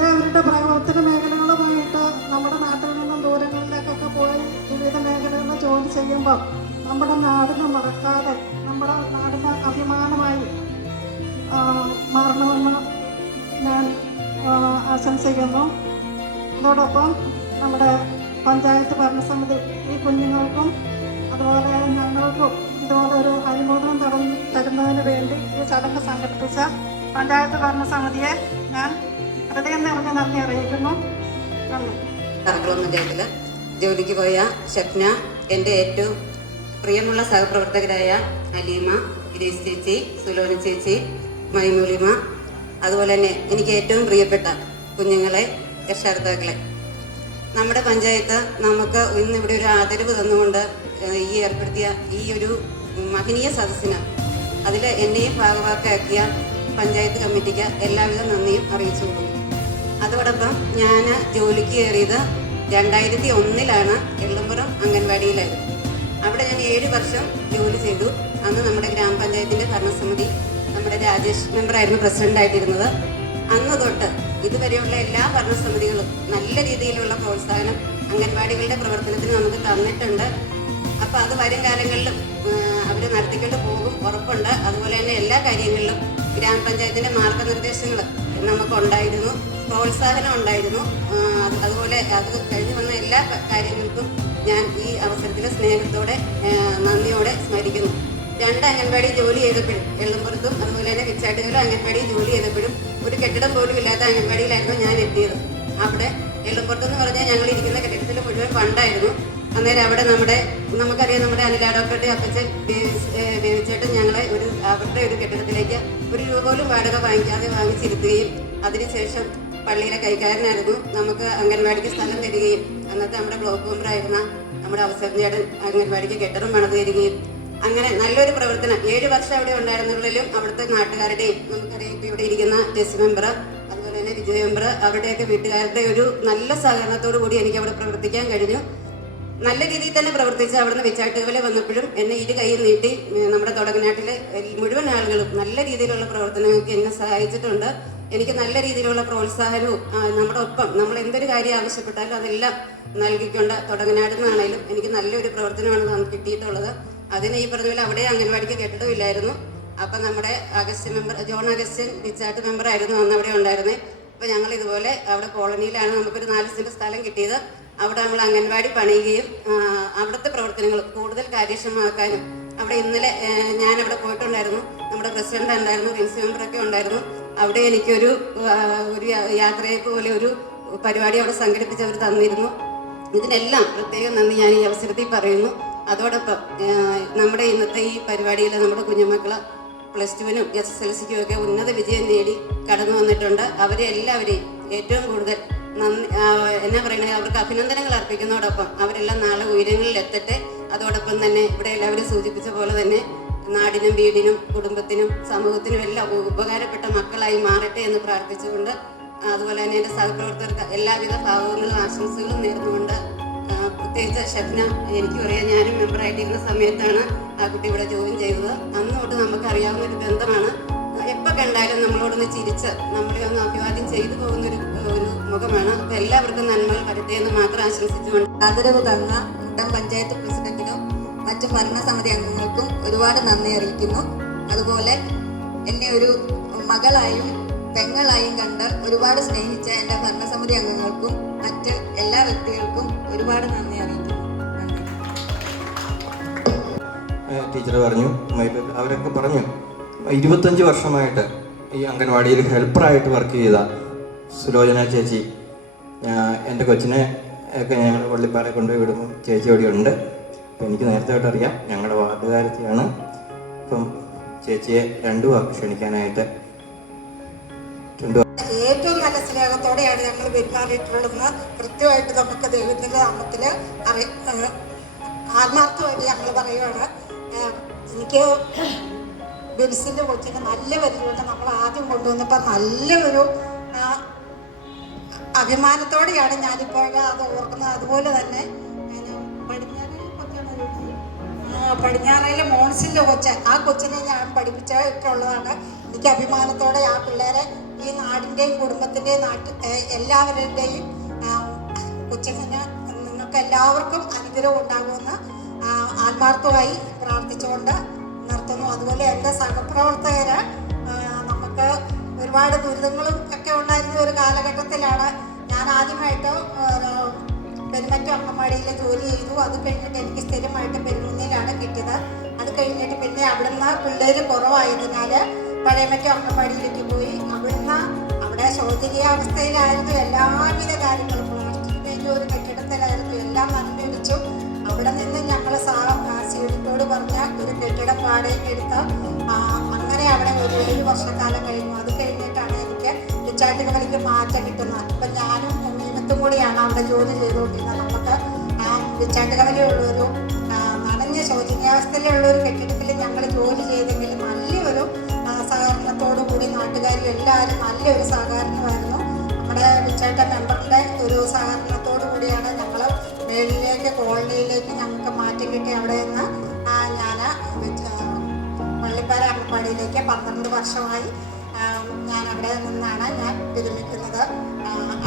അവരുടെ പ്രവർത്തന മേഖലകളുമായിട്ട് നമ്മുടെ നാട്ടിൽ നിന്നും ദൂരങ്ങളിലേക്കൊക്കെ പോയി വിവിധ മേഖലകളിൽ ജോലി ചെയ്യുമ്പോൾ നമ്മുടെ നാടിനെ മറക്കാതെ നമ്മുടെ നാടിന് അഭിമാനമായി മാറണമെന്ന് ഞാൻ ആശംസിക്കുന്നു. അതോടൊപ്പം നമ്മുടെ പഞ്ചായത്ത് ഭരണസമിതി ഈ കുഞ്ഞുങ്ങൾക്കും അതുപോലെ ഞങ്ങൾക്കും ഇതുപോലെ ഒരു അനുമോദനം തരുന്നതിന് വേണ്ടി ഈ ചടങ്ങ് സംഘടിപ്പിച്ച പഞ്ചായത്ത് ഭരണസമിതിയെ ഞാൻ ഹൃദയം നിറഞ്ഞ നന്ദി അറിയിക്കുന്നു. നന്ദി. പറക്കളം പഞ്ചായത്തിൽ ജോലിക്ക് പോയ ഷഫ്ന, എൻ്റെ ഏറ്റവും പ്രിയമുള്ള സഹപ്രവർത്തകരായ അലീമ, ഗ്രേസ് ചേച്ചി, സുലോന ചേച്ചി, മൈമൂലിമ, അതുപോലെ തന്നെ എനിക്ക് ഏറ്റവും പ്രിയപ്പെട്ട കുഞ്ഞുങ്ങളെ, രക്ഷകർത്താക്കളെ, നമ്മുടെ പഞ്ചായത്ത് നമുക്ക് ഇന്നിവിടെ ഒരു ആദരവ് തന്നുകൊണ്ട് ഈ ഏർപ്പെടുത്തിയ ഈ ഒരു മഹനീയ സദസ്സിന് അതിൽ എന്നെയും ഭാഗവാക്കാക്കിയ പഞ്ചായത്ത് കമ്മിറ്റിക്ക് എല്ലാവിധ നന്ദിയും അറിയിച്ചു കൊടുക്കുന്നു. അതോടൊപ്പം ഞാൻ ജോലിക്ക് കയറിയത് 2001 എള്ളുംപുറം അംഗൻവാടിയിലായിരുന്നു. അവിടെ ഞാൻ 7 വർഷം ജോലി ചെയ്തു. അന്ന് നമ്മുടെ ഗ്രാമപഞ്ചായത്തിൻ്റെ ഭരണസമിതി നമ്മുടെ രാജേഷ് മെമ്പറായിരുന്നു പ്രസിഡൻ്റായിട്ടിരുന്നത്. അന്ന് തൊട്ട് ഇതുവരെയുള്ള എല്ലാ ഭരണസമിതികളും നല്ല രീതിയിലുള്ള പ്രോത്സാഹനം അംഗൻവാടികളുടെ പ്രവർത്തനത്തിന് നമുക്ക് തന്നിട്ടുണ്ട്. അപ്പോൾ അത് വരും കാലങ്ങളിലും അവർ നടത്തിക്കൊണ്ട് പോകും, ഉറപ്പുണ്ട്. അതുപോലെ തന്നെ എല്ലാ കാര്യങ്ങളിലും ഗ്രാമപഞ്ചായത്തിൻ്റെ മാർഗനിർദ്ദേശങ്ങൾ നമുക്കുണ്ടായിരുന്നു, പ്രോത്സാഹനം ഉണ്ടായിരുന്നു. അതുപോലെ അത് കഴിഞ്ഞു വന്ന എല്ലാ കാര്യങ്ങൾക്കും ഞാൻ ഈ അവസരത്തിൽ സ്നേഹത്തോടെ നന്ദിയോടെ സ്മരിക്കുന്നു. 2 അംഗൻവാടി ജോലി ചെയ്തപ്പോഴും, എള്ളുംപുറത്തും അതുപോലെ തന്നെ വിച്ചാട്ടുകാരും അംഗൻവാടി ജോലി ചെയ്തപ്പോഴും ഒരു കെട്ടിടം പോലും ഇല്ലാത്ത അംഗൻവാടിയിലായിരുന്നു ഞാൻ എത്തിയത്. അവിടെ എള്ളുംപുറത്തെന്ന് പറഞ്ഞാൽ ഞങ്ങൾ ഇരിക്കുന്ന കെട്ടിടത്തിൽ മുഴുവൻ ഫണ്ടായിരുന്നു. അന്നേരം അവിടെ നമുക്കറിയാം, നമ്മുടെ അനില ഡോക്ടറുടെ അപ്പച്ചൻ വേവിച്ചേട്ടൻ ഞങ്ങളെ അവരുടെ ഒരു കെട്ടിടത്തിലേക്ക് 1 രൂപ പോലും വാടക വാങ്ങിക്കാതെ വാങ്ങിച്ചിരുത്തുകയും അതിനുശേഷം പള്ളിയിലെ കൈക്കാരനായിരുന്നു നമുക്ക് അംഗൻവാടിക്ക് സ്ഥലം തരികയും അന്നത്തെ നമ്മുടെ ബ്ലോക്ക് മെമ്പറായിരുന്ന നമ്മുടെ അവസരം ചേട്ടൻ അംഗൻവാടിക്ക് കെട്ടിടം പണിത് തരികയും അങ്ങനെ നല്ലൊരു പ്രവർത്തനം 7 വർഷം അവിടെ ഉണ്ടായിരുന്നുള്ളിലും അവിടുത്തെ നാട്ടുകാരുടെയും, നമുക്കറിയാം ഇപ്പോൾ ഇവിടെ ഇരിക്കുന്ന ടെസ്റ്റ് മെമ്പർ, അതുപോലെ തന്നെ വിജയ മെമ്പർ, അവരുടെയൊക്കെ വീട്ടുകാരുടെ ഒരു നല്ല സഹകരണത്തോടു കൂടി എനിക്ക് അവിടെ പ്രവർത്തിക്കാൻ കഴിഞ്ഞു. നല്ല രീതിയിൽ തന്നെ പ്രവർത്തിച്ച് അവിടുന്ന് വിച്ചാട്ടുകളെ വന്നപ്പോഴും എന്നെ 2 കൈ നീട്ടി നമ്മുടെ തുടങ്ങനാട്ടിലെ മുഴുവൻ ആളുകളും നല്ല രീതിയിലുള്ള പ്രവർത്തനങ്ങൾക്ക് എന്നെ സഹായിച്ചിട്ടുണ്ട്. എനിക്ക് നല്ല രീതിയിലുള്ള പ്രോത്സാഹനവും നമ്മുടെ ഒപ്പം നമ്മൾ എന്തൊരു കാര്യം ആവശ്യപ്പെട്ടാലും അതെല്ലാം നൽകിക്കൊണ്ട് തുടങ്ങനാട് നിന്നാണേലും എനിക്ക് നല്ലൊരു പ്രവർത്തനമാണ് നമുക്ക് കിട്ടിയിട്ടുള്ളത്. അതിന് ഈ പറഞ്ഞ പോലെ അവിടെ അംഗൻവാടിക്ക് കെട്ടിടമില്ലായിരുന്നു. അപ്പം നമ്മുടെ Augustine member, John Augustine Vichat മെമ്പറായിരുന്നു അന്ന് അവിടെ ഉണ്ടായിരുന്നത്. അപ്പോൾ ഞങ്ങൾ ഇതുപോലെ അവിടെ കോളനിയിലാണ് നമുക്കൊരു 4 സെന്റ് സ്ഥലം കിട്ടിയത്. അവിടെ നമ്മൾ അംഗൻവാടി പണിയുകയും അവിടുത്തെ പ്രവർത്തനങ്ങൾ കൂടുതൽ കാര്യക്ഷമമാക്കാനും അവിടെ ഇന്നലെ ഞാനവിടെ പോയിട്ടുണ്ടായിരുന്നു. നമ്മുടെ പ്രസിഡന്റ് ഉണ്ടായിരുന്നു, റിൻസി മെമ്പറൊക്കെ ഉണ്ടായിരുന്നു. അവിടെ എനിക്കൊരു യാത്രയൊക്കെ പോലെ ഒരു പരിപാടി അവിടെ സംഘടിപ്പിച്ചവർ തന്നിരുന്നു. ഇതിനെല്ലാം പ്രത്യേകം നന്ദി ഞാൻ ഈ അവസരത്തിൽ പറയുന്നു. അതോടൊപ്പം നമ്മുടെ ഇന്നത്തെ ഈ പരിപാടിയിൽ നമ്മുടെ കുഞ്ഞുമക്കൾ +2-നും SSLC-ക്കും ഒക്കെ ഉന്നത വിജയം നേടി കടന്നു വന്നിട്ടുണ്ട്. അവരെ എല്ലാവരെയും ഏറ്റവും കൂടുതൽ എന്നാ പറയുന്നത്, അവർക്ക് അഭിനന്ദനങ്ങൾ അർപ്പിക്കുന്നതോടൊപ്പം അവരെല്ലാം നാളെ ഉയരങ്ങളിൽ എത്തട്ടെ. അതോടൊപ്പം തന്നെ ഇവിടെ എല്ലാവരും സൂചിപ്പിച്ച പോലെ തന്നെ നാടിനും വീടിനും കുടുംബത്തിനും സമൂഹത്തിനും എല്ലാം ഉപകാരപ്പെട്ട മക്കളായി മാറട്ടെ എന്ന് പ്രാർത്ഥിച്ചുകൊണ്ട്, അതുപോലെ തന്നെ എൻ്റെ സഹപ്രവർത്തകർക്ക് എല്ലാവിധ ഭാവങ്ങളും ആശംസകളും നേർന്നുകൊണ്ട്, പ്രത്യേകിച്ച് ഷഫ്ന, എനിക്കും അറിയാം, ഞാനും മെമ്പറായിട്ടിരുന്ന സമയത്താണ് ആ കുട്ടി ഇവിടെ ജോയിൻ ചെയ്തത്. അന്ന് തൊട്ട് നമുക്കറിയാവുന്ന ഒരു ബന്ധമാണ്. എപ്പോൾ കണ്ടാലും നമ്മളോടൊന്ന് ചിരിച്ച് നമ്മളെ ഒന്ന് അഭിവാദ്യം ചെയ്തു പോകുന്നൊരു മുഖമാണ്. അപ്പം എല്ലാവർക്കും നന്മകൾ വരട്ടെ എന്ന് മാത്രം ആശംസിച്ചുകൊണ്ട് ആദരവ് തന്ന മുട്ടം പഞ്ചായത്ത് പ്രസിഡന്റിനും മറ്റു ഭരണസമിതി അംഗങ്ങൾക്കും ഒരുപാട് നന്ദി അറിയിക്കുന്നു. അതുപോലെ എന്നെ ഒരു മകളായും പെങ്ങളായും കണ്ട് ഒരുപാട് സ്നേഹിച്ച എൻ്റെ ഭരണസമിതി അംഗങ്ങൾക്കും മറ്റ് എല്ലാ വ്യക്തികൾക്കും ഒരുപാട് നന്ദി അറിയിക്കുന്നു. ടീച്ചർ പറഞ്ഞു, അവരൊക്കെ പറഞ്ഞു 25 വർഷമായിട്ട് ഈ അംഗൻവാടിയിൽ ഹെൽപ്പറായിട്ട് വർക്ക് ചെയ്ത സുലോചന ചേച്ചി, എൻ്റെ കൊച്ചിനെ ഒക്കെ ഞങ്ങൾ പള്ളിപ്പാറ കൊണ്ടുപോയി വിടുമ്പോൾ ചേച്ചി ഇവിടെ ഉണ്ട്. അപ്പം എനിക്ക് നേരത്തെ അറിയാം, ഞങ്ങളുടെ വാർഡുകാരത്തിയാണ്. അപ്പം ചേച്ചിയെ 2 വാക്ക് ക്ഷണിക്കാനായിട്ട് ഏറ്റവും നല്ല സ്നേഹത്തോടെയാണ് ഞങ്ങൾ പെരുമാറിയിട്ടുള്ളതെന്ന് കൃത്യമായിട്ട് നമുക്ക് ദൈവത്തിൻ്റെ നാമത്തിൽ ആത്മാർത്ഥമായിട്ട് ഞങ്ങൾ പറയുകയാണ്. എനിക്ക് ബെൻസിൻ്റെ കൊച്ചിന് നല്ല പരിചയമുണ്ട്. നമ്മൾ ആദ്യം കൊണ്ടുവന്നപ്പോൾ നല്ലൊരു അഭിമാനത്തോടെയാണ് ഞാനിപ്പോൾ അത് ഓർക്കുന്നത്. അതുപോലെ തന്നെ പടിഞ്ഞാറയിലെ മോൺസിൻ്റെ കൊച്ച്, ആ കൊച്ചിനെ ഞാൻ പഠിപ്പിച്ചിട്ടുള്ളതാണ്. എനിക്ക് അഭിമാനത്തോടെ ആ പിള്ളേരെ ഈ നാടിൻ്റെയും കുടുംബത്തിൻ്റെയും എല്ലാവരുടെയും കൊച്ചിന് നിങ്ങൾക്ക് എല്ലാവർക്കും അനുഗ്രഹം ഉണ്ടാകുമെന്ന് ആത്മാർത്ഥമായി പ്രാർത്ഥിച്ചുകൊണ്ട് നിർത്തുന്നു. അതുപോലെ എൻ്റെ സഹപ്രവർത്തകർ, നമുക്ക് ഒരുപാട് ദുരിതങ്ങളും ഒക്കെ ഉണ്ടായിരുന്ന ഒരു കാലഘട്ടത്തിലാണ് ഞാൻ ആദ്യമായിട്ട് പെരുമറ്റം അംഗൻവാടിയിൽ ജോലി ചെയ്തു. അത് കഴിഞ്ഞിട്ട് എനിക്ക് സ്ഥിരമായിട്ട് പെരുമുന്നിലാണ് കിട്ടിയത്. അത് കഴിഞ്ഞിട്ട് പിന്നെ അവിടുന്ന് പിള്ളേർ കുറവായതിനാൽ പഴയമറ്റം അംഗൻവാടിയിലേക്ക് പോയി. അവിടെ ശോചനീയാവസ്ഥയിലായിരുന്നു എല്ലാവിധ കാര്യങ്ങളും. പ്ലാസ്റ്റിക് ഒരു കെട്ടിടത്തിലായിരുന്നു. എല്ലാം മണ്ണിടിച്ചു. അവിടെ നിന്ന് ഞങ്ങൾ സീഡിനോട് പറഞ്ഞ ഒരു കെട്ടിടം വാടകയ്ക്ക് എടുത്ത് അങ്ങനെ അവിടെ ഒരു 7 വർഷക്കാലം കഴിഞ്ഞു. അത് കഴിഞ്ഞിട്ടാണ് എനിക്ക് വിച്ചാട്ടുകളിലേക്ക് മാറ്റം കിട്ടുന്നത്. ഇപ്പം ഞാനും നിമിത്തും കൂടിയാണ് അവിടെ ജോലി ചെയ്തുകൊണ്ടിരുന്നത്. നമുക്ക് വിച്ചാട്ടുകളിലുള്ളൊരു നനഞ്ഞ ശോചനീയാവസ്ഥയിലുള്ളൊരു കെട്ടിടത്തിൽ ഞങ്ങൾ ജോലി ചെയ്തെങ്കിലും നല്ലൊരു സഹകരണത്തോടു കൂടി നാട്ടുകാരും എല്ലാവരും നല്ലൊരു സഹകരണമായിരുന്നു. നമ്മുടെ വിച്ചാട്ട മെമ്പറിൻ്റെ ഒരു സഹകരണത്തോടു കൂടിയാണ് ഞങ്ങൾ മേളിലേക്ക് കോളനിയിലേക്ക് ഞങ്ങൾക്ക് മാറ്റം കിട്ടി. അവിടെ നിന്ന് ഞാൻ പള്ളിപ്പാറ അംഗൻവാടിയിലേക്ക് 12 വർഷമായി ഞാൻ അവിടെ നിന്നാണ് ഞാൻ വിരമിക്കുന്നത്.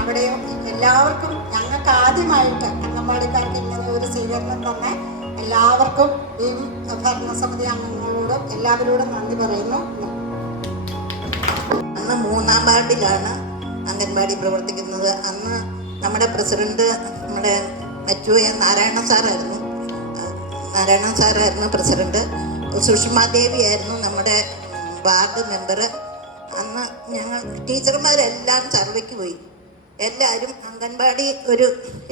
അവിടെയും എല്ലാവർക്കും ഞങ്ങൾക്ക് ആദ്യമായിട്ട് അംഗൻവാടിക്കാർക്ക് ഇങ്ങനെ ഒരു സ്വീകരണം തന്നെ എല്ലാവർക്കും ഈ ഭരണസമിതി അംഗങ്ങളോടും എല്ലാവരോടും നന്ദി പറയുന്നു. അന്ന് 3-ാം വാർഡിലാണ് അംഗൻവാടി പ്രവർത്തിക്കുന്നത്. അന്ന് നമ്മുടെ പ്രസിഡന്റ് നമ്മുടെ നാരായണൻ സാറായിരുന്നു പ്രസിഡന്റ്. സുഷമാദേവിയായിരുന്നു നമ്മുടെ വാർഡ് മെമ്പർ. അന്ന് ഞങ്ങൾ ടീച്ചർമാരെല്ലാം സർവയ്ക്ക് പോയി. എല്ലാവരും അംഗൻവാടി ഒരു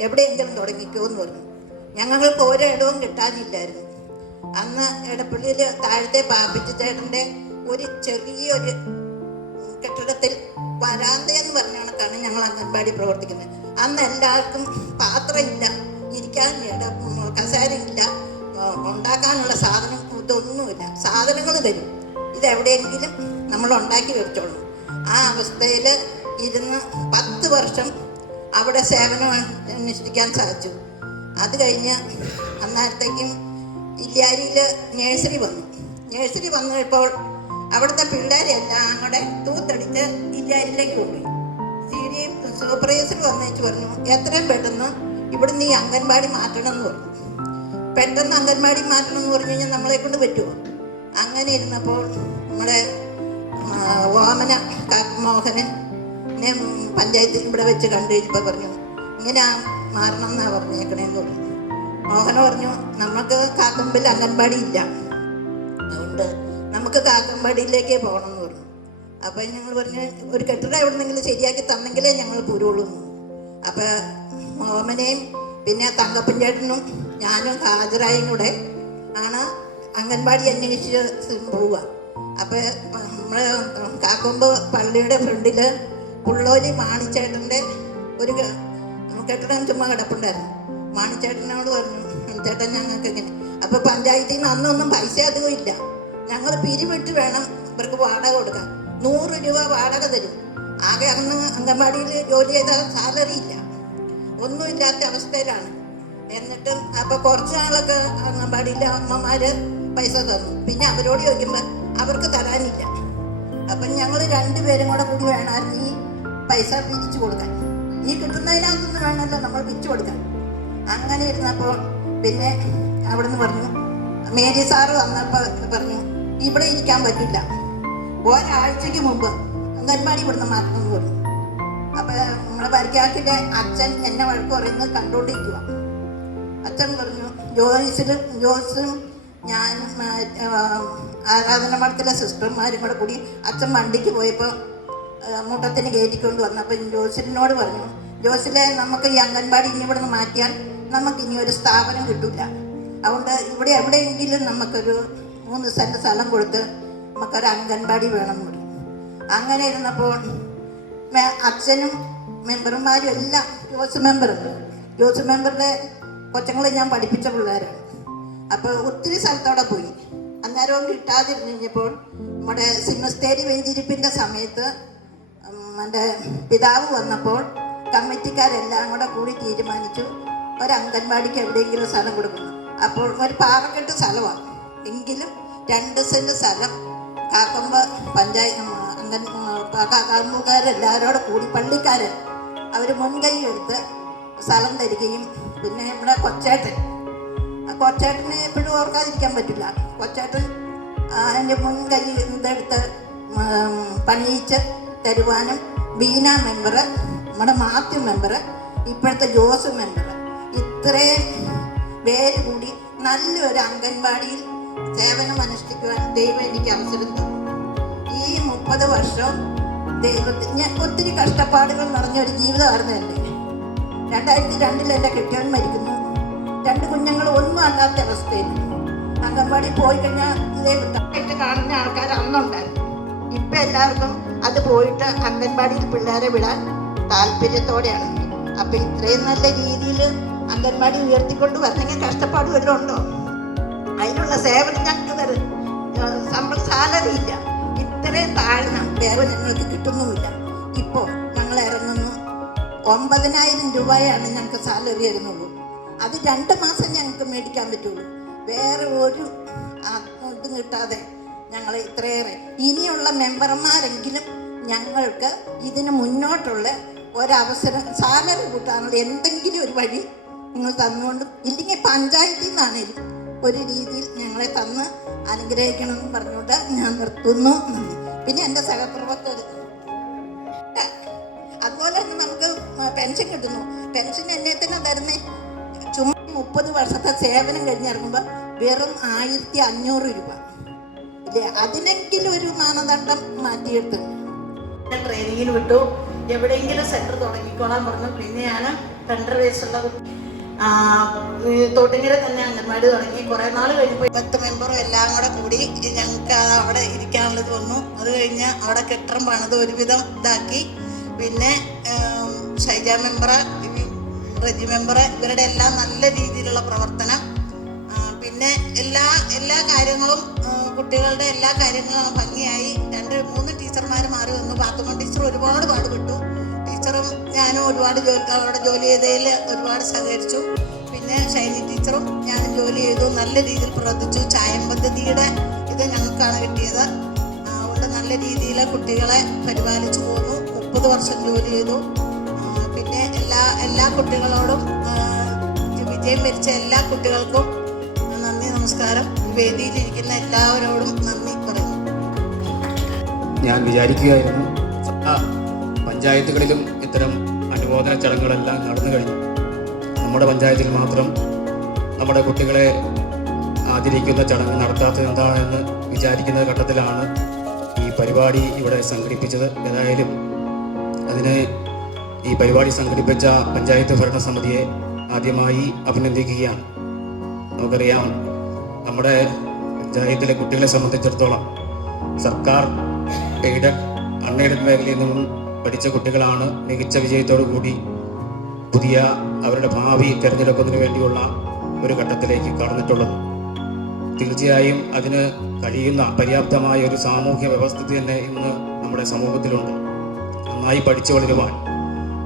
എവിടെയെങ്കിലും തുടങ്ങിക്കോ എന്ന് പറഞ്ഞു. ഞങ്ങൾക്ക് ഒരിടവും കിട്ടാനില്ലായിരുന്നു. അന്ന് എടപ്പള്ളിയിൽ താഴത്തെ പാപ്പിച്ച ചേട്ടൻ്റെ ഒരു ചെറിയൊരു കെട്ടിടത്തിൽ വരാന്തയെന്ന് പറഞ്ഞ കണക്കാണ് ഞങ്ങൾ അംഗൻവാടി പ്രവർത്തിക്കുന്നത്. അന്ന് എല്ലാവർക്കും പാത്രമില്ല, ഇരിക്കാൻ കസേരയില്ല, ഉണ്ടാക്കാനുള്ള സാധനം ഇതൊന്നുമില്ല. സാധനങ്ങൾ തരും, ഇതെവിടെയെങ്കിലും നമ്മൾ ഉണ്ടാക്കി വെച്ചോളൂ. ആ അവസ്ഥയിൽ ഇരുന്ന് 10 വർഷം അവിടെ സേവനം അനുഷ്ഠിക്കാൻ സാധിച്ചു. അത് കഴിഞ്ഞ് അന്നേരത്തേക്കും ഇല്ലാരിയിൽ നേഴ്സറി വന്നപ്പോൾ അവിടുത്തെ പിള്ളേരെല്ലാം കൂടെ തൂത്തടിച്ച് ഇല്ലാരിയിലേക്ക് കൊണ്ടുപോയി. CD സൂപ്പർവൈസർ വന്നേച്ച് പറഞ്ഞു, എത്രയും പെട്ടെന്ന് ഇവിടുന്ന് ഈ അംഗൻവാടി മാറ്റണം എന്ന് പറഞ്ഞു. പെട്ടെന്ന് അംഗൻവാടി മാറ്റണം എന്ന് പറഞ്ഞു കഴിഞ്ഞാൽ നമ്മളെ കൊണ്ട് പറ്റുമോ? അങ്ങനെ ഇരുന്നപ്പോൾ നമ്മുടെ ഓമന മോഹനൻ പഞ്ചായത്തിൽ ഇവിടെ വെച്ച് കണ്ടു കഴിഞ്ഞപ്പോൾ പറഞ്ഞു, ഇങ്ങനെ മാറണം എന്നാണ് പറഞ്ഞേക്കണേന്ന് പറഞ്ഞു. മോഹന പറഞ്ഞു, നമുക്ക് കാക്കമ്പിൽ അംഗൻവാടി ഇല്ല, അതുകൊണ്ട് നമുക്ക് കാക്കമ്പാടിയിലേക്കേ പോകണം എന്ന് പറഞ്ഞു. അപ്പം ഞങ്ങൾ പറഞ്ഞു, ഒരു കെട്ടിടം എവിടെന്നെങ്കിലും ശരിയാക്കി തന്നെങ്കിലേ ഞങ്ങൾ പോരുള്ളൂ. അപ്പം മോമനെയും പിന്നെ തങ്കപ്പൻ ചേട്ടനും ഞാനും ഹാജരായും കൂടെ ആണ് അംഗൻവാടി അന്വേഷിച്ച് പോവുക. അപ്പം നമ്മൾ കാക്കൊമ്പ് പള്ളിയുടെ ഫ്രണ്ടിൽ പുള്ളോലി മാണിച്ചേട്ടൻ്റെ ഒരു കെട്ടിടം ചുമ്മാ കിടപ്പുണ്ടായിരുന്നു. മാണിച്ചേട്ടനോട് പറഞ്ഞു, ചേട്ടൻ ഞങ്ങൾക്ക് ഇങ്ങനെ. അപ്പോൾ പഞ്ചായത്തിൽ നിന്ന് അന്നൊന്നും പൈസ അധികം ഇല്ല, ഞങ്ങൾ പിരിവിട്ട് വേണം ഇവർക്ക് വാടക കൊടുക്കാൻ. 100 രൂപ വാടക തരും. ആകെ അന്ന് അംഗൻവാടിയിൽ ജോലി ചെയ്താൽ സാലറി ഇല്ല, ഒന്നുമില്ലാത്ത അവസ്ഥയിലാണ്. എന്നിട്ട് അപ്പോൾ കുറച്ച് നാളൊക്കെ അംഗൻവാടിയിലെ അമ്മമാർ പൈസ തന്നു. പിന്നെ അവരോട് ചോദിക്കുമ്പോൾ അവർക്ക് തരാനില്ല. അപ്പം ഞങ്ങൾ 2 പേരും കൂടെ കൂടി വേണമായിരുന്നു ഈ പൈസ പിരിച്ചു കൊടുക്കാൻ. ഈ കിട്ടുന്നതിനകത്തുനിന്ന് വേണമല്ലോ നമ്മൾ പിരിച്ചു കൊടുക്കാൻ. അങ്ങനെ ഇരുന്നപ്പോൾ പിന്നെ അവിടുന്ന് പറഞ്ഞു, മേരി സാറ് വന്നപ്പോൾ പറഞ്ഞു, ഇവിടെ ഇരിക്കാൻ പറ്റില്ല, ഒരാഴ്ചക്ക് മുമ്പ് അംഗൻവാടി ഇവിടുന്ന് മാറ്റണം എന്ന് പറഞ്ഞു. അപ്പം നമ്മുടെ പരിക്കാക്കിൻ്റെ അച്ഛൻ എന്നെ വഴക്ക് പറയുന്നത് കണ്ടുകൊണ്ടിരിക്കുക. അച്ഛൻ പറഞ്ഞു, ജോസും ഞാനും ആരാധന മഠത്തിലെ സിസ്റ്റർമാരും കൂടെ കൂടി അച്ഛൻ വണ്ടിക്ക് പോയപ്പോൾ മുട്ടത്തിന് കയറ്റിക്കൊണ്ട് വന്നപ്പോൾ ജോസിനോട് പറഞ്ഞു, ജോസിലെ നമുക്ക് ഈ അംഗൻവാടി ഇനി ഇവിടെ നിന്ന് മാറ്റിയാൽ നമുക്കിനി ഒരു സ്ഥാപനം കിട്ടില്ല, അതുകൊണ്ട് ഇവിടെ എവിടെയെങ്കിലും നമുക്കൊരു 3 സെൻറ്റ് സ്ഥലം കൊടുത്ത് നമുക്കൊരു അംഗൻവാടി വേണമെന്ന് പറയും. അങ്ങനെ ഇരുന്നപ്പോൾ അച്ഛനും മെമ്പർമാരും എല്ലാം ജോസ് മെമ്പറുടെ കൊച്ചങ്ങളെ ഞാൻ പഠിപ്പിച്ച പിള്ളേരാണ്. അപ്പോൾ ഒത്തിരി സ്ഥലത്തോടെ പോയി. അന്നേരവും കിട്ടാതിരുന്ന് കഴിഞ്ഞപ്പോൾ നമ്മുടെ സിമസ്തേരി വെഞ്ചിരിപ്പിൻ്റെ സമയത്ത് എൻ്റെ പിതാവ് വന്നപ്പോൾ കമ്മിറ്റിക്കാരെല്ലാം കൂടെ കൂടി തീരുമാനിച്ചു ഒരു അംഗൻവാടിക്ക് എവിടെയെങ്കിലും സ്ഥലം കൊടുക്കുന്നു. അപ്പോൾ ഒരു പാറക്കെട്ട് സ്ഥലമാണ്, എങ്കിലും 2 സെൻറ്റ് സ്ഥലം കാക്കമ്പ് പഞ്ചായത്ത് കാക്കാമ്പുകാരെല്ലാവരോടെ കൂടി പള്ളിക്കാർ അവർ മുൻകൈ എടുത്ത് സ്ഥലം തരികയും പിന്നെ നമ്മുടെ കൊച്ചേട്ടനെ എപ്പോഴും ഓർക്കാതിരിക്കാൻ പറ്റില്ല. കൊച്ചേട്ടൻ അതിൻ്റെ മുൻകൈ ഇതെടുത്ത് പണിയിച്ച് തരുവാനും ബീന മെമ്പർ, നമ്മുടെ മാത്യു മെമ്പർ, ഇപ്പോഴത്തെ ജോസ് മെമ്പർ, ഇത്രയും പേര് കൂടി നല്ലൊരു അംഗൻവാടിയിൽ സേവനം അനുഷ്ഠിക്കുവാൻ ദൈവം എനിക്ക് അവസരം തന്നു. ഈ 30 വർഷം ദൈവത്തിന് ഒത്തിരി കഷ്ടപ്പാടുകൾ നിറഞ്ഞൊരു ജീവിതമായിരുന്നു എൻ്റെ. 2002 എൻ്റെ കെട്ടിയവൻ മരിക്കുന്നു. 2 കുഞ്ഞുങ്ങൾ ഒന്നും അല്ലാത്ത അവസ്ഥയിൽ അംഗൻവാടി പോയി കഴിഞ്ഞാൽ ഇതേ വൃത്തായിട്ട് കാണുന്ന ആൾക്കാർ അന്നുണ്ടായിരുന്നു. ഇപ്പം എല്ലാവർക്കും അത് പോയിട്ട് അംഗൻവാടിയിൽ പിള്ളേരെ വിടാൻ താല്പര്യത്തോടെയാണ്. അപ്പം ഇത്രയും നല്ല രീതിയിൽ അംഗൻവാടി ഉയർത്തിക്കൊണ്ട് വരണമെങ്കിൽ കഷ്ടപ്പാട് വല്ലതും ഉണ്ടോ? അതിനുള്ള സേവനം ഞങ്ങൾക്ക് തരും. സാലറി ഇല്ല, ഇത്രയും താഴ്ന്ന വേറെ ഞങ്ങൾക്ക് കിട്ടുന്നുമില്ല. ഇപ്പോൾ ഞങ്ങൾ ഇറങ്ങുന്നു 9,000 രൂപയാണ് ഞങ്ങൾക്ക് സാലറി വരുന്നുള്ളൂ. അത് 2 മാസം ഞങ്ങൾക്ക് മേടിക്കാൻ പറ്റുള്ളൂ. വേറെ ഒരു ഇതും കിട്ടാതെ ഞങ്ങൾ ഇത്രയേറെ. ഇനിയുള്ള മെമ്പർമാരെങ്കിലും ഞങ്ങൾക്ക് ഇതിന് മുന്നോട്ടുള്ള ഒരവസരം സാലറി കൂട്ടാനുള്ള എന്തെങ്കിലും ഒരു വഴി നിങ്ങൾ തന്നുകൊണ്ടും ഇല്ലെങ്കിൽ പഞ്ചായത്തിൽ നിന്നാണേലും ഒരു രീതിയിൽ ഞങ്ങളെ തന്ന് അനുഗ്രഹിക്കണമെന്ന് പറഞ്ഞുകൊണ്ട് ഞാൻ നിർത്തുന്നു. നന്ദി. പിന്നെ എൻ്റെ സഹപ്രവർത്തകർ അതുപോലെ തന്നെ നമുക്ക് പെൻഷൻ കിട്ടുന്നു. പെൻഷൻ എന്നെ തന്നെ തരുന്നേ ചുമ്മാ 30 വർഷത്തെ സേവനം കഴിഞ്ഞിറങ്ങുമ്പോൾ വെറും 1,500 രൂപ ഇല്ലേ? അതിനെങ്കിലും ഒരു മാനദണ്ഡം മാറ്റിയെടുത്തു. ട്രെയിനിങ്ങിന് വിട്ടു. എവിടെയെങ്കിലും സെന്റർ തുടങ്ങിക്കോളാൻ പറഞ്ഞു. പിന്നെയാണ് 2.5 വയസ്സുള്ള തോട്ടിങ്ങര തന്നെ അംഗൻവാടി തുടങ്ങി. കുറെ നാൾ കഴിഞ്ഞപ്പോൾ 10 മെമ്പറും എല്ലാം കൂടെ കൂടി ഞങ്ങൾക്ക് അവിടെ ഇരിക്കാനുള്ളത് വന്നു. അത് കഴിഞ്ഞ് അവിടെ കെട്ടിടം പണിത് ഒരുവിധം ഇതാക്കി. പിന്നെ ഷൈജ മെമ്പർ, റെജി മെമ്പർ, ഇവരുടെ എല്ലാം നല്ല രീതിയിലുള്ള പ്രവർത്തനം. പിന്നെ എല്ലാ കാര്യങ്ങളും കുട്ടികളുടെ എല്ലാ കാര്യങ്ങളും ഭംഗിയായി. 2-3 ടീച്ചർമാർ മാറി വന്നു. പാത്തുമ്മ ടീച്ചർ ഒരുപാട് പാടുപെട്ടു. ടീച്ചറും ഞാനും ഒരുപാട് അവിടെ ജോലി ചെയ്തതിൽ ഒരുപാട് സഹകരിച്ചു. പിന്നെ ഷൈനി ടീച്ചറും ഞാനും ജോലി ചെയ്തു. നല്ല രീതിയിൽ പ്രവർത്തിച്ചു. ചായം പദ്ധതിയുടെ ഇത് ഞങ്ങൾക്കാണ് കിട്ടിയത്. അതുകൊണ്ട് നല്ല രീതിയിൽ കുട്ടികളെ പരിപാലിച്ചു പോന്നു. 30 വർഷം ജോലി ചെയ്തു. പിന്നെ എല്ലാ കുട്ടികളോടും വിജയം വരിച്ച എല്ലാ കുട്ടികൾക്കും നന്ദി, നമസ്കാരം. വേദിയിലിരിക്കുന്ന എല്ലാവരോടും നന്ദി പറയുന്നു. ഞാൻ വിചാരിക്കുകയായിരുന്നു പഞ്ചായത്തുകളിലും ഇത്തരം അനുമോദന ചടങ്ങുകളെല്ലാം നടന്നു കഴിഞ്ഞു. നമ്മുടെ പഞ്ചായത്തിൽ മാത്രം നമ്മുടെ കുട്ടികളെ ആദരിക്കുന്ന ചടങ്ങ് നടത്താത്തത് എന്താണെന്ന് വിചാരിക്കുന്ന ഘട്ടത്തിലാണ് ഈ പരിപാടി ഇവിടെ സംഘടിപ്പിച്ചത്. ഏതായാലും അതിന് ഈ പരിപാടി സംഘടിപ്പിച്ച പഞ്ചായത്ത് ഭരണസമിതിയെ ആദ്യമായി അഭിനന്ദിക്കുകയാണ്. നമുക്കറിയാം, നമ്മുടെ പഞ്ചായത്തിലെ കുട്ടികളെ സംബന്ധിച്ചിടത്തോളം സർക്കാർ എയ്ഡഡ് അൺഎയ്ഡഡ് മേഖലയിൽ നിന്നും പഠിച്ച കുട്ടികളാണ് മികച്ച വിജയത്തോടു കൂടി പുതിയ അവരുടെ ഭാവി തിരഞ്ഞെടുക്കുന്നതിന് വേണ്ടിയുള്ള ഒരു ഘട്ടത്തിലേക്ക് കടന്നിട്ടുള്ളത്. തീർച്ചയായും അതിന് കഴിയുന്ന പര്യാപ്തമായ ഒരു സാമൂഹ്യ വ്യവസ്ഥിതി തന്നെ ഇന്ന് നമ്മുടെ സമൂഹത്തിലുണ്ട്. നന്നായി പഠിച്ചു വളരുവാൻ,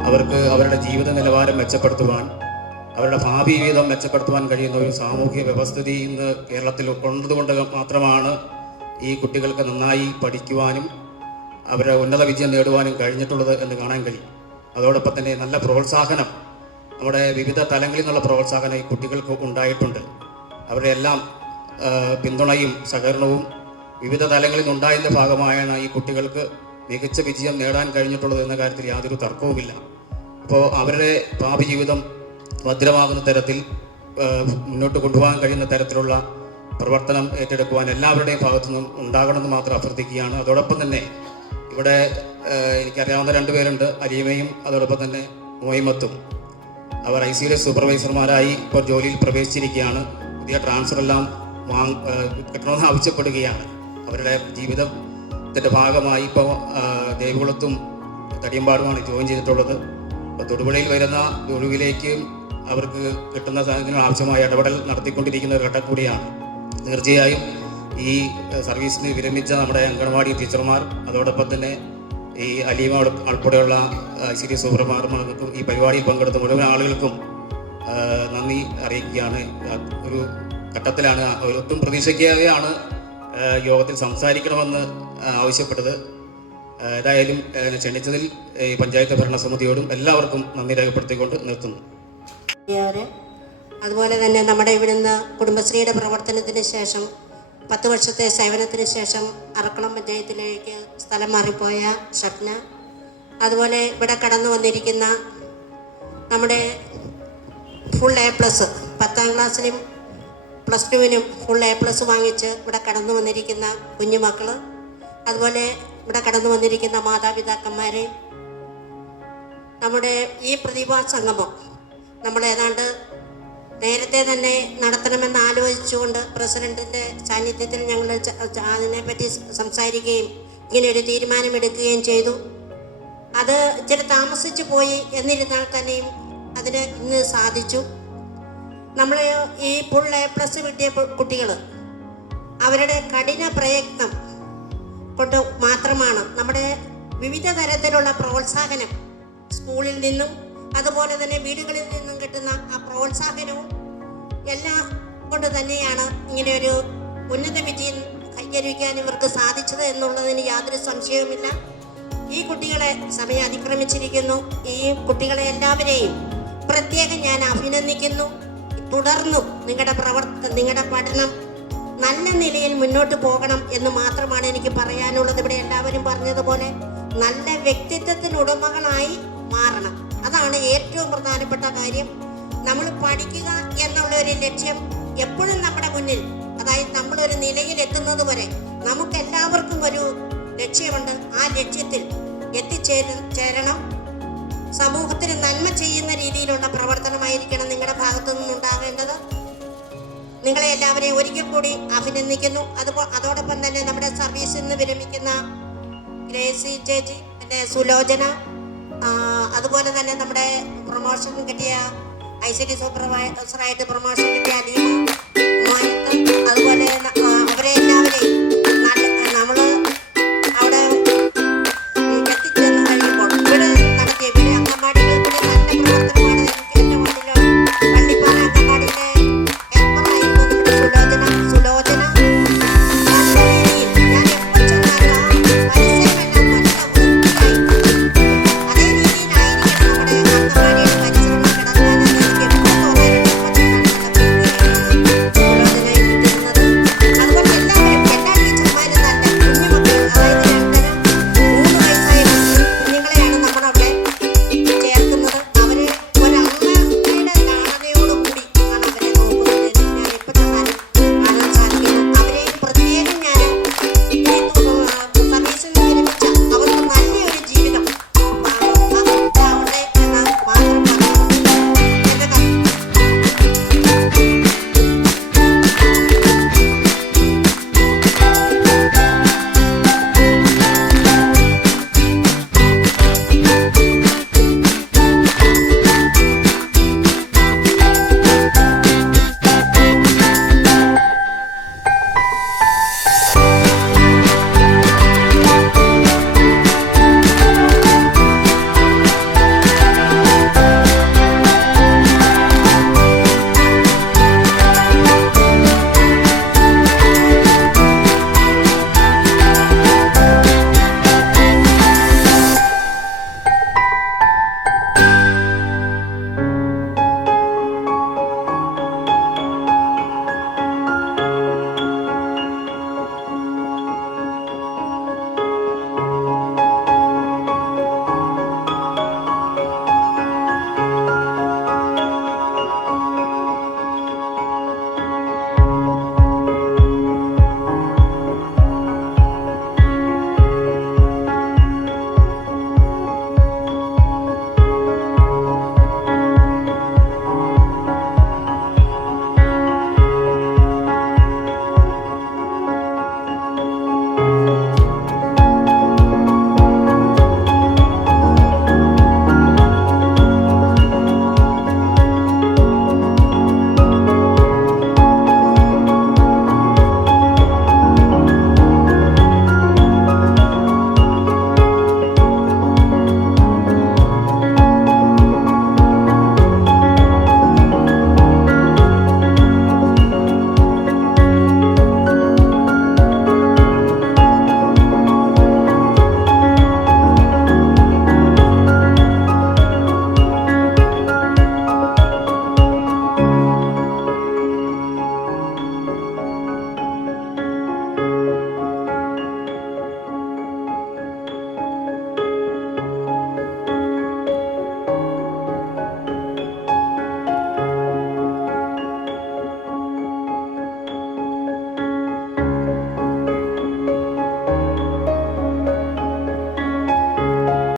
അവർക്ക് അവരുടെ ജീവിത നിലവാരം മെച്ചപ്പെടുത്തുവാൻ, അവരുടെ ഭാവി ജീവിതം മെച്ചപ്പെടുത്തുവാൻ കഴിയുന്ന ഒരു സാമൂഹ്യ വ്യവസ്ഥിതി ഇന്ന് കേരളത്തിൽ ഉള്ളതുകൊണ്ട് മാത്രമാണ് ഈ കുട്ടികൾക്ക് നന്നായി പഠിക്കുവാനും അവരുടെ ഉന്നത വിജയം നേടുവാനും കഴിഞ്ഞിട്ടുള്ളത് എന്ന് കാണാൻ കഴിയും. അതോടൊപ്പം തന്നെ നല്ല പ്രോത്സാഹനം, നമ്മുടെ വിവിധ തലങ്ങളിൽ നിന്നുള്ള പ്രോത്സാഹനം ഈ കുട്ടികൾക്ക് ഉണ്ടായിട്ടുണ്ട്. അവരുടെ എല്ലാം പിന്തുണയും സഹകരണവും വിവിധ തലങ്ങളിൽ നിന്നുണ്ടായതിൻ്റെ ഭാഗമായാണ് ഈ കുട്ടികൾക്ക് മികച്ച വിജയം നേടാൻ കഴിഞ്ഞിട്ടുള്ളത് എന്ന കാര്യത്തിൽ യാതൊരു തർക്കവുമില്ല. അപ്പോൾ അവരുടെ ഭാവി ജീവിതം ഭദ്രമാകുന്ന തരത്തിൽ മുന്നോട്ട് കൊണ്ടുപോകാൻ കഴിയുന്ന തരത്തിലുള്ള പ്രവർത്തനം ഏറ്റെടുക്കുവാൻ എല്ലാവരുടെയും ഭാഗത്തു നിന്നും ഉണ്ടാകണമെന്ന് മാത്രം അഭ്യർത്ഥിക്കുകയാണ്. അതോടൊപ്പം തന്നെ ഇവിടെ എനിക്കറിയാവുന്ന 2 പേരുണ്ട്, അലീമയും അതോടൊപ്പം തന്നെ മൊയ്മത്തും. അവർ ICയുടെ സൂപ്പർവൈസർമാരായി ഇപ്പോൾ ജോലിയിൽ പ്രവേശിച്ചിരിക്കുകയാണ്. പുതിയ ട്രാൻസ്ഫർ എല്ലാം കിട്ടണമെന്ന് ആവശ്യപ്പെടുകയാണ്. അവരുടെ ജീവിതത്തിൻ്റെ ഭാഗമായി ഇപ്പോൾ ദേവികുളത്തും തടിയമ്പാടുമാണ് ജോയിൻ ചെയ്തിട്ടുള്ളത്. അപ്പോൾ തൊടുപുഴയിൽ വരുന്ന ഒഴിവിലേക്ക് അവർക്ക് കിട്ടുന്ന സാധനത്തിന് ആവശ്യമായ ഇടപെടൽ നടത്തിക്കൊണ്ടിരിക്കുന്ന ഒരു ഘട്ടം കൂടിയാണ്. തീർച്ചയായും ഈ സർവീസിന് വിരമിച്ച നമ്മുടെ അംഗൻവാടി ടീച്ചർമാർ, അതോടൊപ്പം തന്നെ ഈ അലീമ ഉൾപ്പെടെയുള്ള ICD സൂപ്പർമാർക്കും ഈ പരിപാടിയിൽ പങ്കെടുത്ത മുഴുവൻ ആളുകൾക്കും നന്ദി അറിയിക്കുകയാണ്. ഒരു ഘട്ടത്തിലാണ് ഒട്ടും പ്രതീക്ഷിക്കാതെയാണ് യോഗത്തിൽ സംസാരിക്കണമെന്ന് ആവശ്യപ്പെട്ടത്. ഏതായാലും ക്ഷണിച്ചതിൽ ഈ പഞ്ചായത്ത് ഭരണസമിതിയോടും എല്ലാവർക്കും നന്ദി രേഖപ്പെടുത്തിക്കൊണ്ട് നിർത്തുന്നു. അതുപോലെ തന്നെ നമ്മുടെ ഇവിടുന്ന് കുടുംബശ്രീയുടെ പ്രവർത്തനത്തിന് ശേഷം 10 വർഷത്തെ സേവനത്തിന് ശേഷം അറക്കുളം പഞ്ചായത്തിലേക്ക് സ്ഥലം മാറിപ്പോയ ഷപ്ന, അതുപോലെ ഇവിടെ കടന്നു വന്നിരിക്കുന്ന നമ്മുടെ ഫുൾ A+, 10ാം ക്ലാസ്സിലും +2-നും ഫുൾ A+ വാങ്ങിച്ച് ഇവിടെ കടന്നു വന്നിരിക്കുന്ന കുഞ്ഞുമക്കൾ, അതുപോലെ ഇവിടെ കടന്നു വന്നിരിക്കുന്ന മാതാപിതാക്കന്മാരെ, നമ്മുടെ ഈ പ്രതിഭാ സംഗമം നമ്മൾ ഏതാണ്ട് നേരത്തെ തന്നെ നടത്തണമെന്ന് ആലോചിച്ചുകൊണ്ട് പ്രസിഡന്റിൻ്റെ സാന്നിധ്യത്തിൽ ഞങ്ങൾ അതിനെപ്പറ്റി സംസാരിക്കുകയും ഇങ്ങനെ ഒരു തീരുമാനമെടുക്കുകയും ചെയ്തു. അത് ഇച്ചിരി താമസിച്ചു പോയി എന്നിരുന്നാൽ തന്നെയും അതിന് ഇന്ന് സാധിച്ചു. നമ്മൾ ഈ ഫുൾ A+ കിട്ടിയ കുട്ടികൾ അവരുടെ കഠിന പ്രയത്നം കൊണ്ട് മാത്രമാണ് നമ്മുടെ വിവിധ തരത്തിലുള്ള പ്രോത്സാഹനം സ്കൂളിൽ നിന്നും അതുപോലെ തന്നെ വീടുകളിൽ നിന്നും കിട്ടുന്ന ആ പ്രോത്സാഹനവും എല്ലാം കൊണ്ട് തന്നെയാണ് ഇങ്ങനെ ഒരു ഉന്നത വിജയം കൈവരിക്കാൻ ഇവർക്ക് സാധിച്ചത് എന്നുള്ളതിന് യാതൊരു സംശയവുമില്ല. ഈ കുട്ടികളെ സമയം അതിക്രമിച്ചിരിക്കുന്നു. ഈ കുട്ടികളെ എല്ലാവരെയും പ്രത്യേകം ഞാൻ അഭിനന്ദിക്കുന്നു. തുടർന്നു നിങ്ങളുടെ പഠനം നല്ല നിലയിൽ മുന്നോട്ട് പോകണം എന്ന് മാത്രമാണ് എനിക്ക് പറയാനുള്ളത്. ഇവിടെ എല്ലാവരും പറഞ്ഞതുപോലെ നല്ല വ്യക്തിത്വത്തിനുടമകളായി മാറണം. അതാണ് ഏറ്റവും പ്രധാനപ്പെട്ട കാര്യം. നമ്മൾ പഠിക്കുക എന്നുള്ള ഒരു ലക്ഷ്യം എപ്പോഴും നമ്മുടെ മുന്നിൽ, അതായത് നമ്മളൊരു നിലയിൽ എത്തുന്നത് വരെ നമുക്കെല്ലാവർക്കും ഒരു ലക്ഷ്യമുണ്ട്. ആ ലക്ഷ്യത്തിൽ എത്തിച്ചേരണം. സമൂഹത്തിന് നന്മ ചെയ്യുന്ന രീതിയിലുള്ള പ്രവർത്തനമായിരിക്കണം നിങ്ങളുടെ ഭാഗത്തു നിന്നുണ്ടാകേണ്ടത്. നിങ്ങളെ എല്ലാവരെയും ഒരിക്കൽ കൂടി അഭിനന്ദിക്കുന്നു. അതോടൊപ്പം തന്നെ നമ്മുടെ സർവീസിൽ നിന്ന് വിരമിക്കുന്ന ഗ്രേസി ചേച്ചി, പിന്നെ സുലോചന, അതുപോലെ തന്നെ നമ്മുടെ പ്രൊമോഷൻ കിട്ടിയ ICT സൂപ്പർവൈസറായിട്ട് പ്രൊമോഷൻ കിട്ടിയ അലീമ, അതുപോലെ